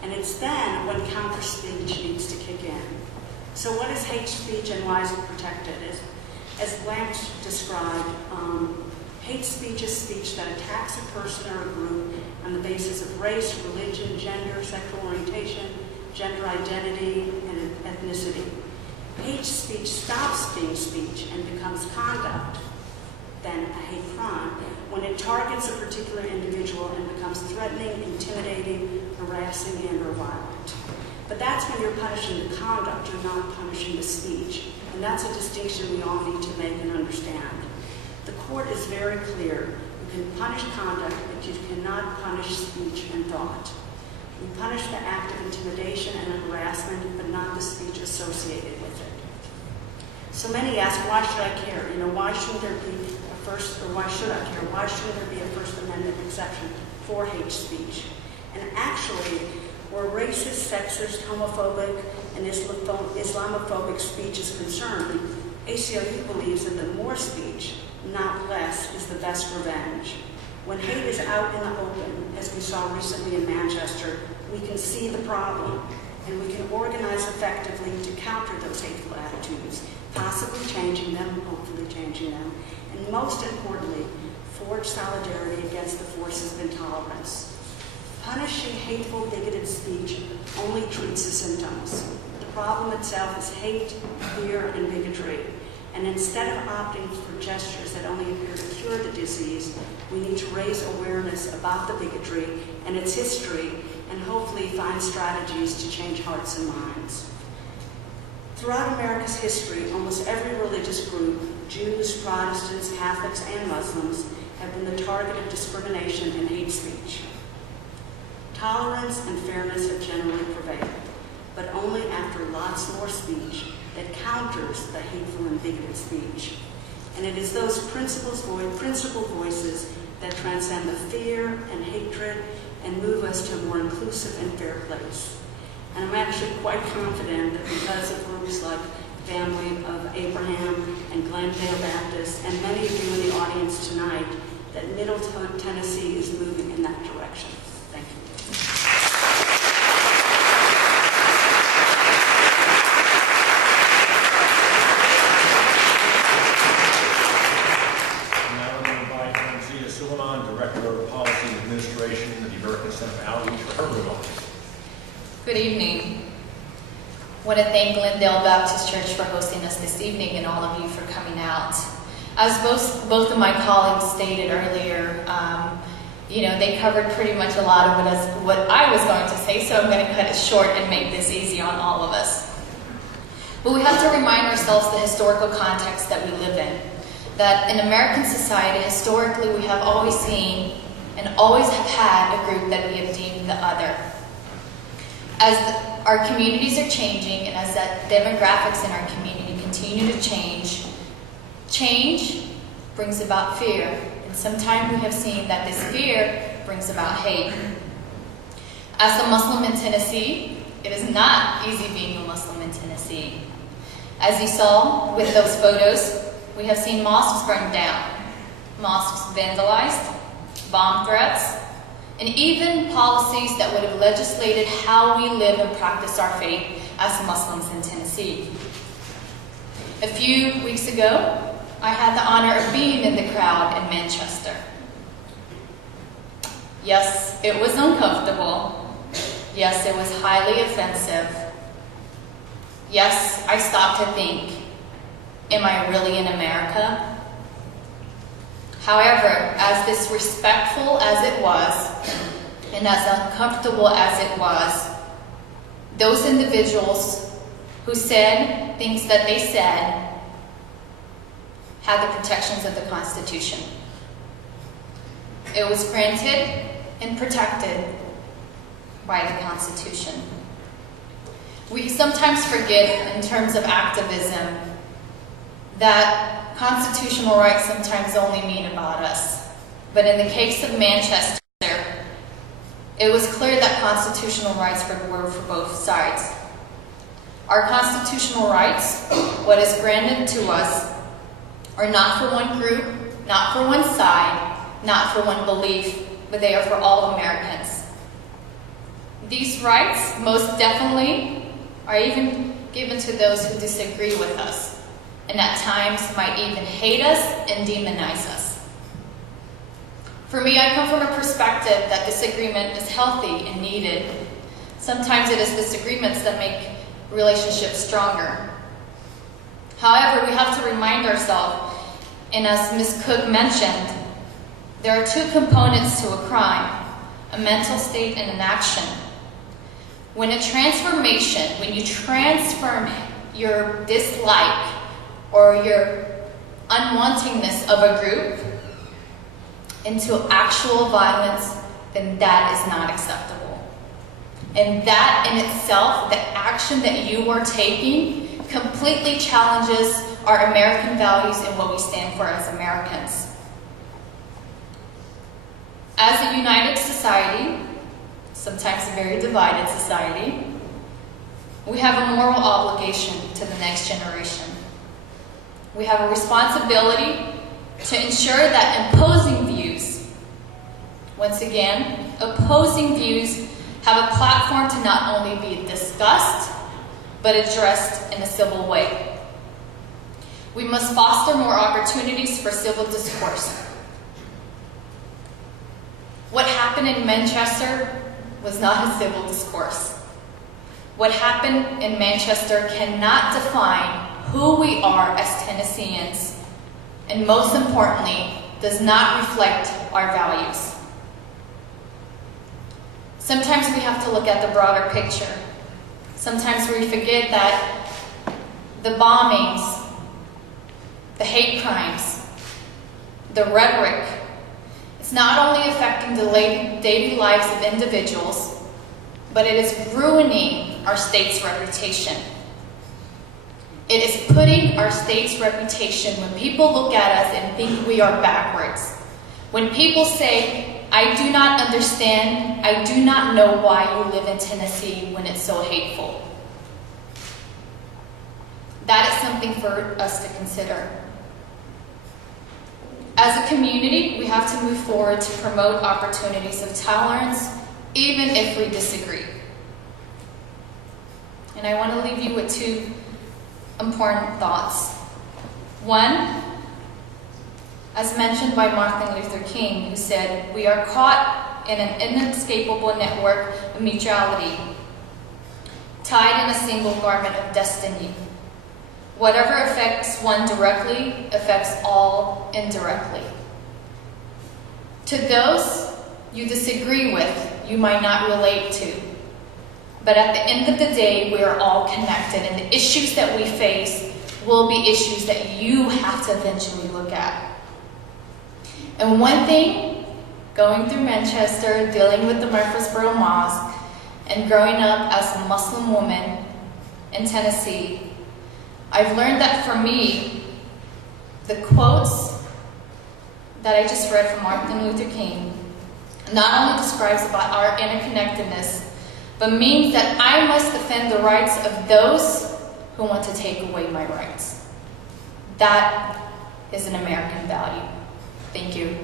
And it's then when counter speech needs to kick in. So what is hate speech and why is it protected? As Blanche described, hate speech is speech that attacks a person or a group on the basis of race, religion, gender, sexual orientation, gender identity, and ethnicity. Hate speech stops being speech and becomes conduct, then a hate crime, when it targets a particular individual and becomes threatening, intimidating, harassing, and or violent. But that's when you're punishing the conduct, you're not punishing the speech. And that's a distinction we all need to make and understand. The court is very clear. You can punish conduct, but you cannot punish speech and thought. We punish the act of intimidation and harassment, but not the speech associated with it. So many ask, why should I care? Why shouldn't there be why should I care? Why shouldn't there be a First Amendment exception for hate speech? And actually, where racist, sexist, homophobic, and Islamophobic speech is concerned, ACLU believes that the more speech, not less, is the best revenge. When hate is out in the open, as we saw recently in Manchester, we can see the problem, and we can organize effectively to counter those hateful attitudes, possibly changing them, hopefully changing them, and most importantly, forge solidarity against the forces of intolerance. Punishing hateful, bigoted speech only treats the symptoms. The problem itself is hate, fear, and bigotry. And instead of opting for gestures that only appear to cure the disease, we need to raise awareness about the bigotry and its history, and hopefully find strategies to change hearts and minds. Throughout America's history, almost every religious group, Jews, Protestants, Catholics, and Muslims, have been the target of discrimination and hate speech. Tolerance and fairness have generally prevailed, but only after lots more speech that counters the hateful and bigoted speech. And it is those principal voices that transcend the fear and hatred and move us to a more inclusive and fair place. And I'm actually quite confident that because of groups like Family of Abraham and Glendale Baptist and many of you in the audience tonight, that Middle Tennessee is moving in that direction. Thank you. Good evening. I want to thank Glendale Baptist Church for hosting us this evening and all of you for coming out. As both of my colleagues stated earlier, they covered pretty much a lot of what I was going to say, so I'm going to cut it short and make this easy on all of us. But we have to remind ourselves the historical context that we live in. That in American society, historically, we have always seen and always have had a group that we have deemed the other. As our communities are changing and as that demographics in our community continue to change, change brings about fear, and And sometimes we have seen that this fear brings about hate. As a Muslim in Tennessee, it is not easy being a Muslim in Tennessee. As you saw with those photos, we have seen mosques burned down, mosques vandalized, bomb threats, and even policies that would have legislated how we live and practice our faith as Muslims in Tennessee. A few weeks ago, I had the honor of being in the crowd in Manchester. Yes, it was uncomfortable. Yes, it was highly offensive. Yes, I stopped to think, am I really in America? However, as disrespectful as it was, and as uncomfortable as it was, those individuals who said things that they said had the protections of the Constitution. It was granted and protected by the Constitution. We sometimes forget, in terms of activism, that constitutional rights sometimes only mean about us. But in the case of Manchester, it was clear that constitutional rights were for both sides. Our constitutional rights, what is granted to us, are not for one group, not for one side, not for one belief, but they are for all Americans. These rights most definitely are even given to those who disagree with us, and at times might even hate us and demonize us. For me, I come from a perspective that disagreement is healthy and needed. Sometimes it is disagreements that make relationships stronger. However, we have to remind ourselves, and as Ms. Cook mentioned, there are two components to a crime, a mental state and an action. When a transformation, when you transform your dislike or your unwantingness of a group into actual violence, then that is not acceptable. And that in itself, the action that you are taking, completely challenges our American values and what we stand for as Americans. As a united society, sometimes a very divided society, we have a moral obligation to the next generation. We have a responsibility to ensure that opposing views, once again, opposing views have a platform to not only be discussed, but addressed in a civil way. We must foster more opportunities for civil discourse. What happened in Manchester was not a civil discourse. What happened in Manchester cannot define who we are as Tennesseans, and most importantly, does not reflect our values. Sometimes we have to look at the broader picture. Sometimes we forget that the bombings, the hate crimes, the rhetoric, it's not only affecting the daily lives of individuals, but it is ruining our state's reputation. It is putting our state's reputation, when people look at us and think we are backwards. When people say, I do not understand, I do not know why you live in Tennessee when it's so hateful. That is something for us to consider. As a community, we have to move forward to promote opportunities of tolerance, even if we disagree. And I want to leave you with two important thoughts. One, as mentioned by Martin Luther King, who said, we are caught in an inescapable network of mutuality, tied in a single garment of destiny. Whatever affects one directly affects all indirectly. To those you disagree with, you might not relate to. But at the end of the day, we are all connected, and the issues that we face will be issues that you have to eventually look at. And one thing, going through Manchester, dealing with the Murfreesboro Mosque, and growing up as a Muslim woman in Tennessee, I've learned that for me, the quotes, that I just read from Martin Luther King not only describes about our interconnectedness, but means that I must defend the rights of those who want to take away my rights. That is an American value. Thank you.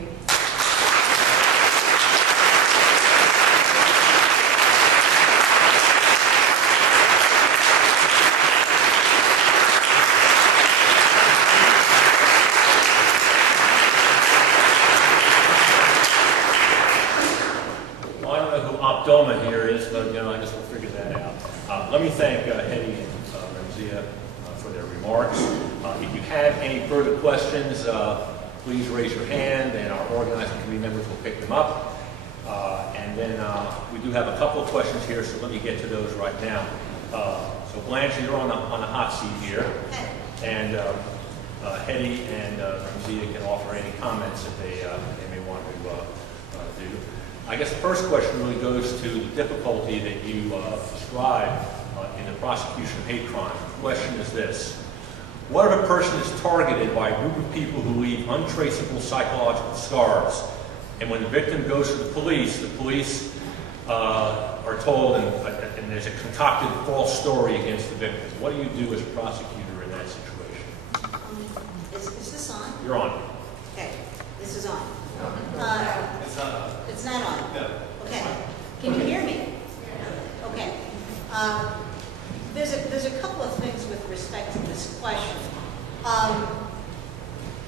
Doma here is, but I guess we'll figure that out. Let me thank Hetty and Ramzia for their remarks. If you have any further questions, please raise your hand, and our organizing committee members will pick them up. And then we do have a couple of questions here, so let me get to those right now. So Blanche, you're on the hot seat here, and Hetty and Ramzia can offer any comments that they may want to do. I guess the first question really goes to the difficulty that you describe in the prosecution of hate crime. The question is this: what if a person is targeted by a group of people who leave untraceable psychological scars, and when the victim goes to the police are told, and there's a concocted false story against the victim? What do you do as a prosecutor in that situation? Is this on? You're on. Okay, this is on. It's not on. It's not on? No. Okay. Can you hear me? Okay. There's a couple of things with respect to this question.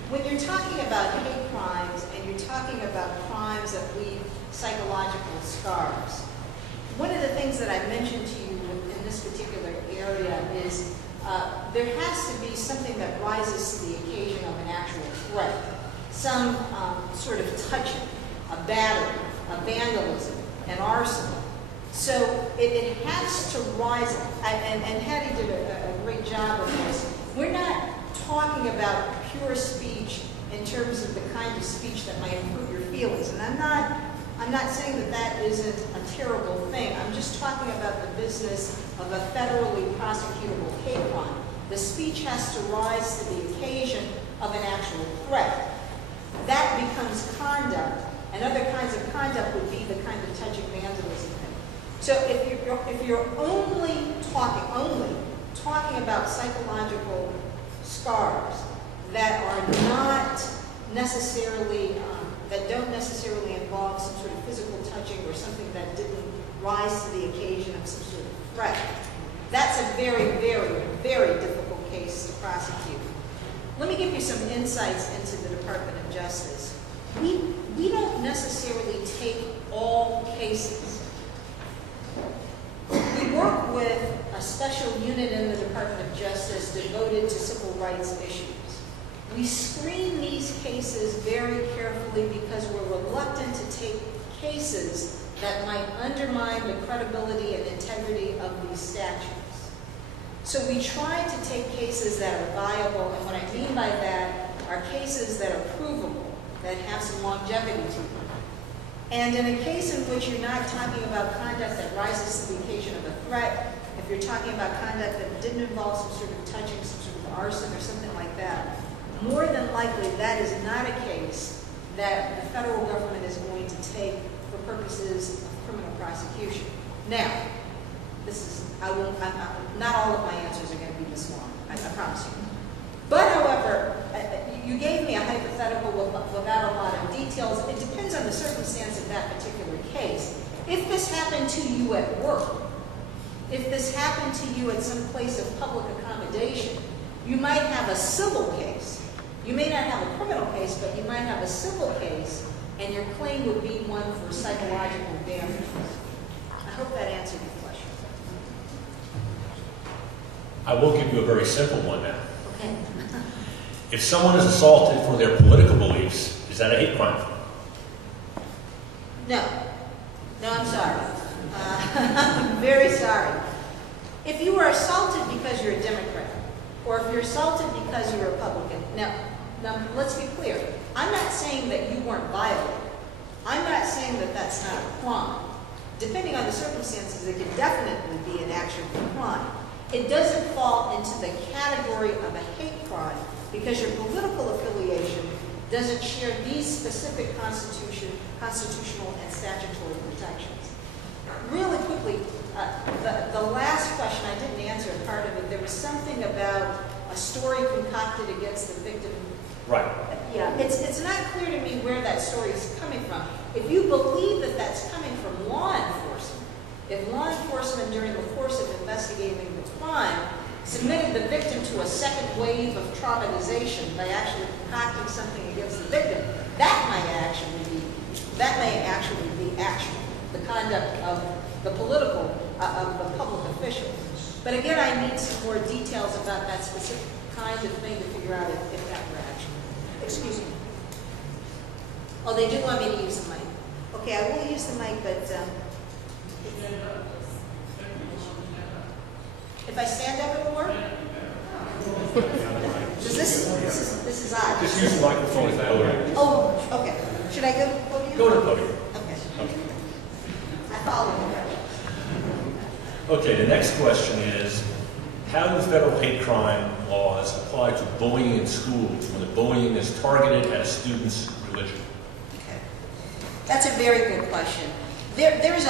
When you're talking about hate crimes and you're talking about crimes that leave psychological scars, one of the things that I mentioned to you in this particular area is there has to be something that rises to the occasion of an actual threat. Some sort of touching, a battery, a vandalism, an arson. So it has to rise, and Hattie did a great job of this. We're not talking about pure speech in terms of the kind of speech that might hurt your feelings. And I'm not saying that that isn't a terrible thing. I'm just talking about the business of a federally prosecutable hate crime. The speech has to rise to the occasion of an actual threat. That becomes conduct, and other kinds of conduct would be the kind of touching vandalism thing. So if you're only talking about psychological scars that are not necessarily, that don't necessarily involve some sort of physical touching or something that didn't rise to the occasion of some sort of threat, that's a very, very, very difficult case to prosecute. Let me give you some insights into the Department of Justice. We don't necessarily take all cases. We work with a special unit in the Department of Justice devoted to civil rights issues. We screen these cases very carefully because we're reluctant to take cases that might undermine the credibility and integrity of these statutes. So we try to take cases that are viable, and what I mean by that are cases that are provable, that have some longevity to them. And in a case in which you're not talking about conduct that rises to the occasion of a threat, if you're talking about conduct that didn't involve some sort of touching, some sort of arson or something like that, more than likely that is not a case that the federal government is going to take for purposes of criminal prosecution. Now, not all of my answers are going to be this long, I promise you. But however, you gave me a hypothetical without a lot of details. It depends on the circumstance of that particular case. If this happened to you at work, if this happened to you at some place of public accommodation, you might have a civil case. You may not have a criminal case, but you might have a civil case, and your claim would be one for psychological damages. I hope that answered your question. I will give you a very simple one now. Okay. If someone is assaulted for their political beliefs, is that a hate crime? No. No, I'm sorry. I'm very sorry. If you were assaulted because you're a Democrat, or if you're assaulted because you're a Republican, now let's be clear. I'm not saying that you weren't violent. I'm not saying that that's not a crime. Depending on the circumstances, it could definitely be an actual crime. It doesn't fall into the category of a hate crime because your political affiliation does it share these specific constitutional and statutory protections? Really quickly, the last question, I didn't answer part of it. There was something about a story concocted against the victim. Right. Yeah, it's not clear to me where that story is coming from. If you believe that that's coming from law enforcement, if law enforcement during the course of investigating the crime submitted the victim to a second wave of traumatization by actually concocting something against the victim, that may actually be actual, the conduct of the political, of the public officials. But again, I need some more details about that specific kind of thing to figure out if that were actual. Excuse me. Oh, they do want me to use the mic. Okay, I will use the mic, but if I stand up, it will work? This is odd. Just use the microphone as that way. Oh, okay. Should I go to the podium? Go to the podium. Okay. I follow you. Okay, the next question is, how do federal hate crime laws apply to bullying in schools when the bullying is targeted at a student's religion? Okay. That's a very good question. There's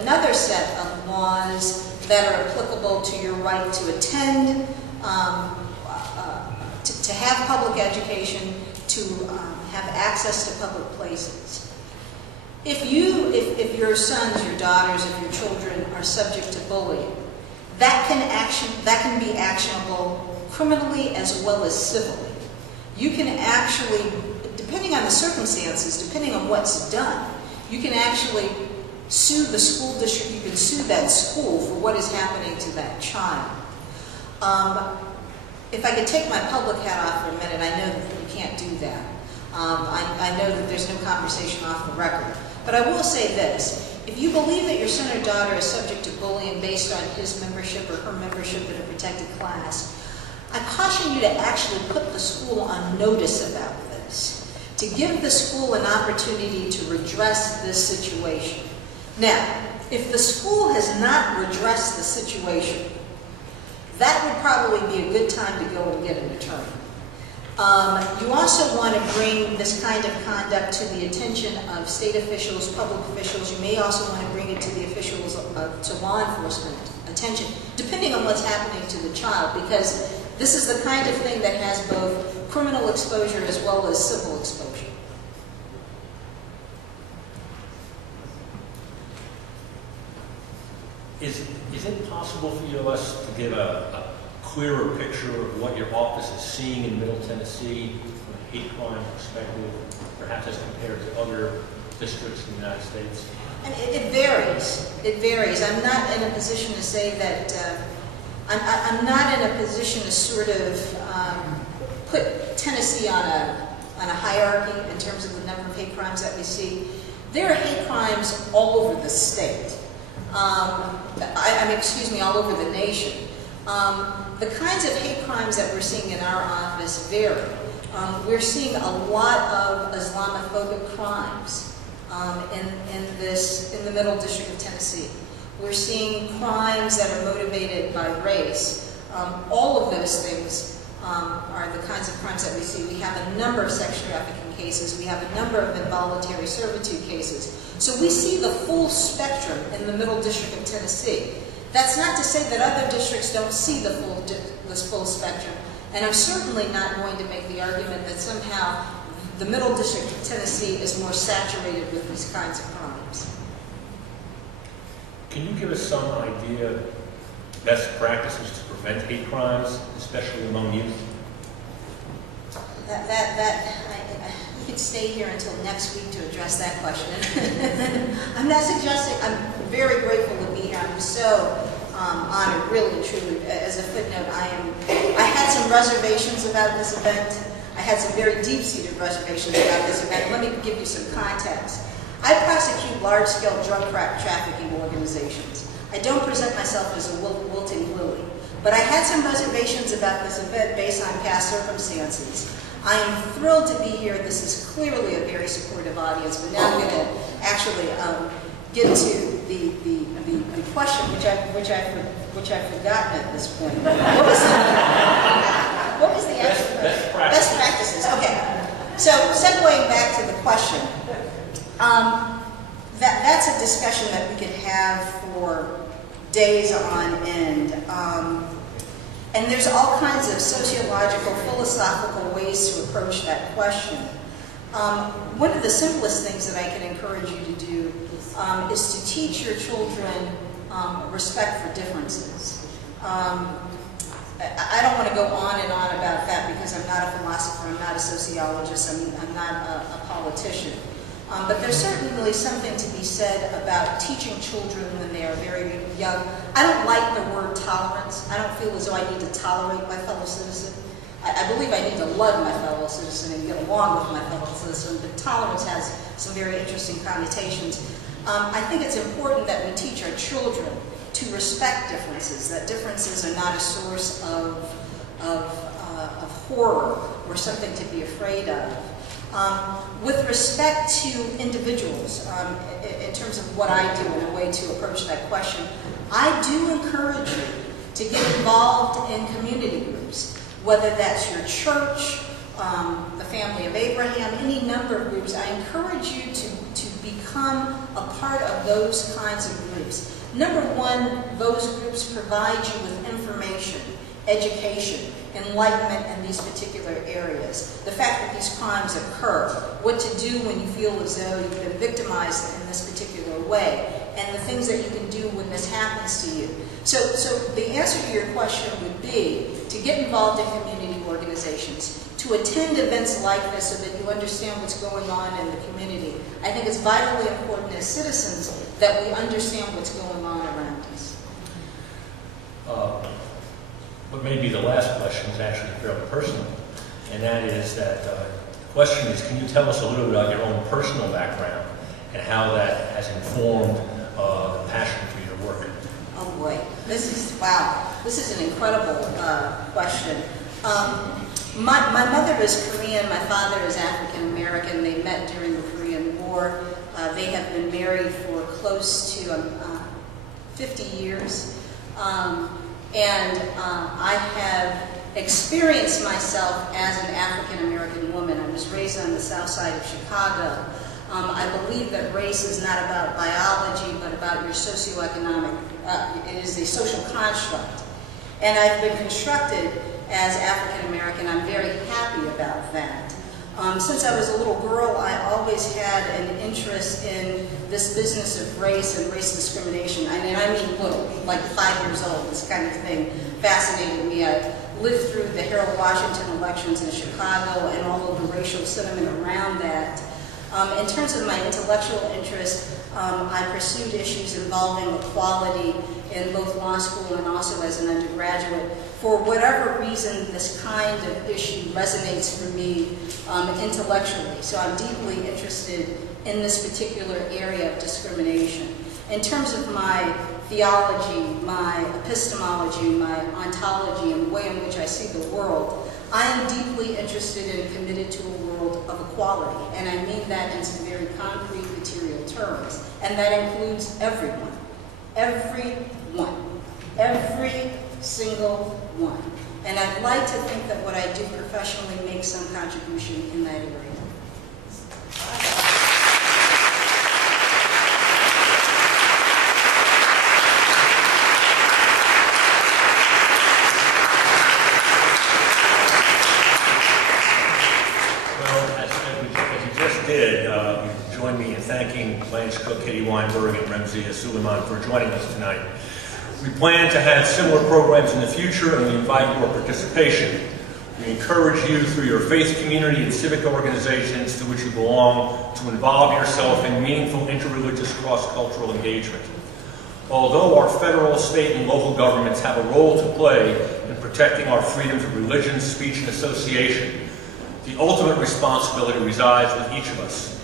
another set of laws that are applicable to your right to attend, to have public education, to have access to public places. If your sons, your daughters, if your children are subject to bullying, that can be actionable criminally as well as civilly. You can actually, depending on the circumstances, depending on what's done, you can actually sue the school district, you can sue that school for what is happening to that child. If I could take my public hat off for a minute, I know that you can't do that. I know that there's no conversation off the record. But I will say this. If you believe that your son or daughter is subject to bullying based on his membership or her membership in a protected class, I caution you to actually put the school on notice about this, to give the school an opportunity to redress this situation. Now, if the school has not redressed the situation, that would probably be a good time to go and get an attorney. You also want to bring this kind of conduct to the attention of state officials, public officials. You may also want to bring it to the officials, to law enforcement attention, depending on what's happening to the child, because this is the kind of thing that has both criminal exposure as well as civil exposure. Is it possible for us to get a clearer picture of what your office is seeing in Middle Tennessee from a hate crime perspective, perhaps as compared to other districts in the United States? And it varies. It varies. I'm not in a position to say that, I'm not in a position to sort of put Tennessee on a hierarchy in terms of the number of hate crimes that we see. There are hate crimes all over the state. All over the nation. The kinds of hate crimes that we're seeing in our office vary. We're seeing a lot of Islamophobic crimes in the Middle District of Tennessee. We're seeing crimes that are motivated by race. All of those things are the kinds of crimes that we see. We have a number of sex trafficking cases. We have a number of involuntary servitude cases. So we see the full spectrum in the Middle District of Tennessee. That's not to say that other districts don't see this full spectrum. And I'm certainly not going to make the argument that somehow the Middle District of Tennessee is more saturated with these kinds of crimes. Can you give us some idea, best practices to prevent hate crimes, especially among youth? We could stay here until next week to address that question. I'm not suggesting, I'm very grateful to be here. I'm so honored, really and truly. As a footnote, I had some reservations about this event. I had some very deep-seated reservations about this event. Let me give you some context. I prosecute large-scale drug trafficking organizations. I don't present myself as a wilting lily, but I had some reservations about this event based on past circumstances. I am thrilled to be here. This is clearly a very supportive audience, but now I'm going to actually get to the question, which I've forgotten at this point. What was the actual best practices? Okay. So, segueing back to the question, that's a discussion that we could have for days on end. And there's all kinds of sociological, philosophical ways to approach that question. One of the simplest things that I can encourage you to do is to teach your children respect for differences. I don't want to go on and on about that because I'm not a philosopher, I'm not a sociologist, I'm not a politician. But there's certainly something to be said about teaching children when they are very young. I don't like the word tolerance. I don't feel as though I need to tolerate my fellow citizen. I believe I need to love my fellow citizen and get along with my fellow citizen, but tolerance has some very interesting connotations. I think it's important that we teach our children to respect differences, that differences are not a source of horror or something to be afraid of. With respect to individuals, in terms of what I do in a way to approach that question, I do encourage you to get involved in community groups, whether that's your church, the Family of Abraham, any number of groups. I encourage you to become a part of those kinds of groups. Number one, those groups provide you with information, education, enlightenment in these particular areas. The fact that these crimes occur, what to do when you feel as though you've been victimized in this particular way, and the things that you can do when this happens to you. So the answer to your question would be to get involved in community organizations, to attend events like this so that you understand what's going on in the community. I think it's vitally important as citizens that we understand what's going on around us. What may be the last question is actually fairly personal, and that is that the question is, can you tell us a little bit about your own personal background and how that has informed the passion for your work? Oh boy, this is an incredible question. My mother is Korean, my father is African American. They met during the Korean War. They have been married for close to 50 years. I have experienced myself as an African American woman. I was raised on the south side of Chicago. I believe that race is not about biology, but about your socioeconomic, it is a social construct. And I've been constructed as African American. I'm very happy about that. Since I was a little girl, I always had an interest in this business of race and race discrimination. I mean little, like 5 years old, this kind of thing fascinated me. I lived through the Harold Washington elections in Chicago and all of the racial sentiment around that. In terms of my intellectual interest, I pursued issues involving equality in both law school and also as an undergraduate. For whatever reason, this kind of issue resonates for me intellectually. So I'm deeply interested in this particular area of discrimination. In terms of my theology, my epistemology, my ontology, and the way in which I see the world, I am deeply interested and committed to a world of equality. And I mean that in some very concrete material terms. And that includes everyone. Everyone. Every single one. And I'd like to think that what I do professionally makes some contribution in that area. Join me in thanking Blanche Cook, Katie Weinberg, and Remzia Suleiman for joining us tonight. We plan to have similar programs in the future, and we invite your participation. We encourage you through your faith community and civic organizations to which you belong to involve yourself in meaningful interreligious cross-cultural engagement. Although our federal, state, and local governments have a role to play in protecting our freedoms of religion, speech, and association, the ultimate responsibility resides with each of us.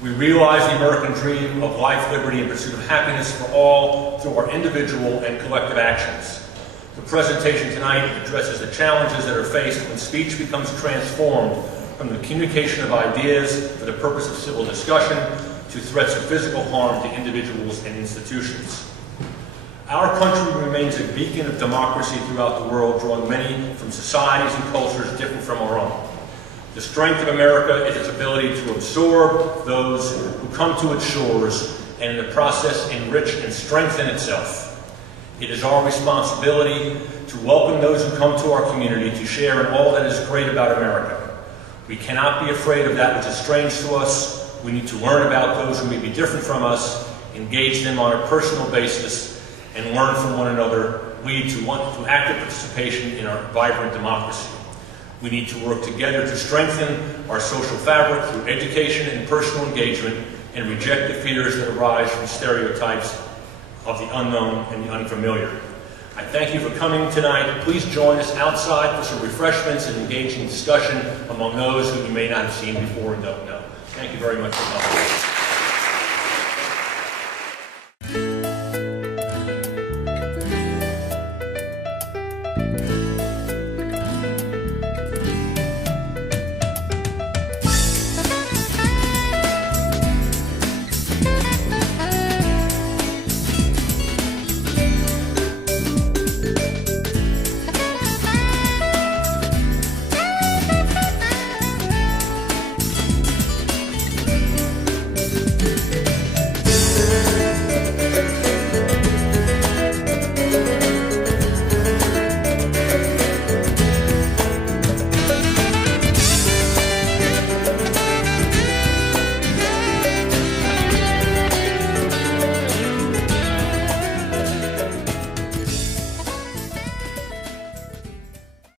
We realize the American dream of life, liberty, and pursuit of happiness for all through our individual and collective actions. The presentation tonight addresses the challenges that are faced when speech becomes transformed from the communication of ideas for the purpose of civil discussion to threats of physical harm to individuals and institutions. Our country remains a beacon of democracy throughout the world, drawing many from societies and cultures different from our own. The strength of America is its ability to absorb those who come to its shores and in the process enrich and strengthen itself. It is our responsibility to welcome those who come to our community to share in all that is great about America. We cannot be afraid of that which is strange to us. We need to learn about those who may be different from us, engage them on a personal basis, and learn from one another, lead to active participation in our vibrant democracy. We need to work together to strengthen our social fabric through education and personal engagement and reject the fears that arise from stereotypes of the unknown and the unfamiliar. I thank you for coming tonight. Please join us outside for some refreshments and engaging discussion among those who you may not have seen before and don't know. Thank you very much for coming.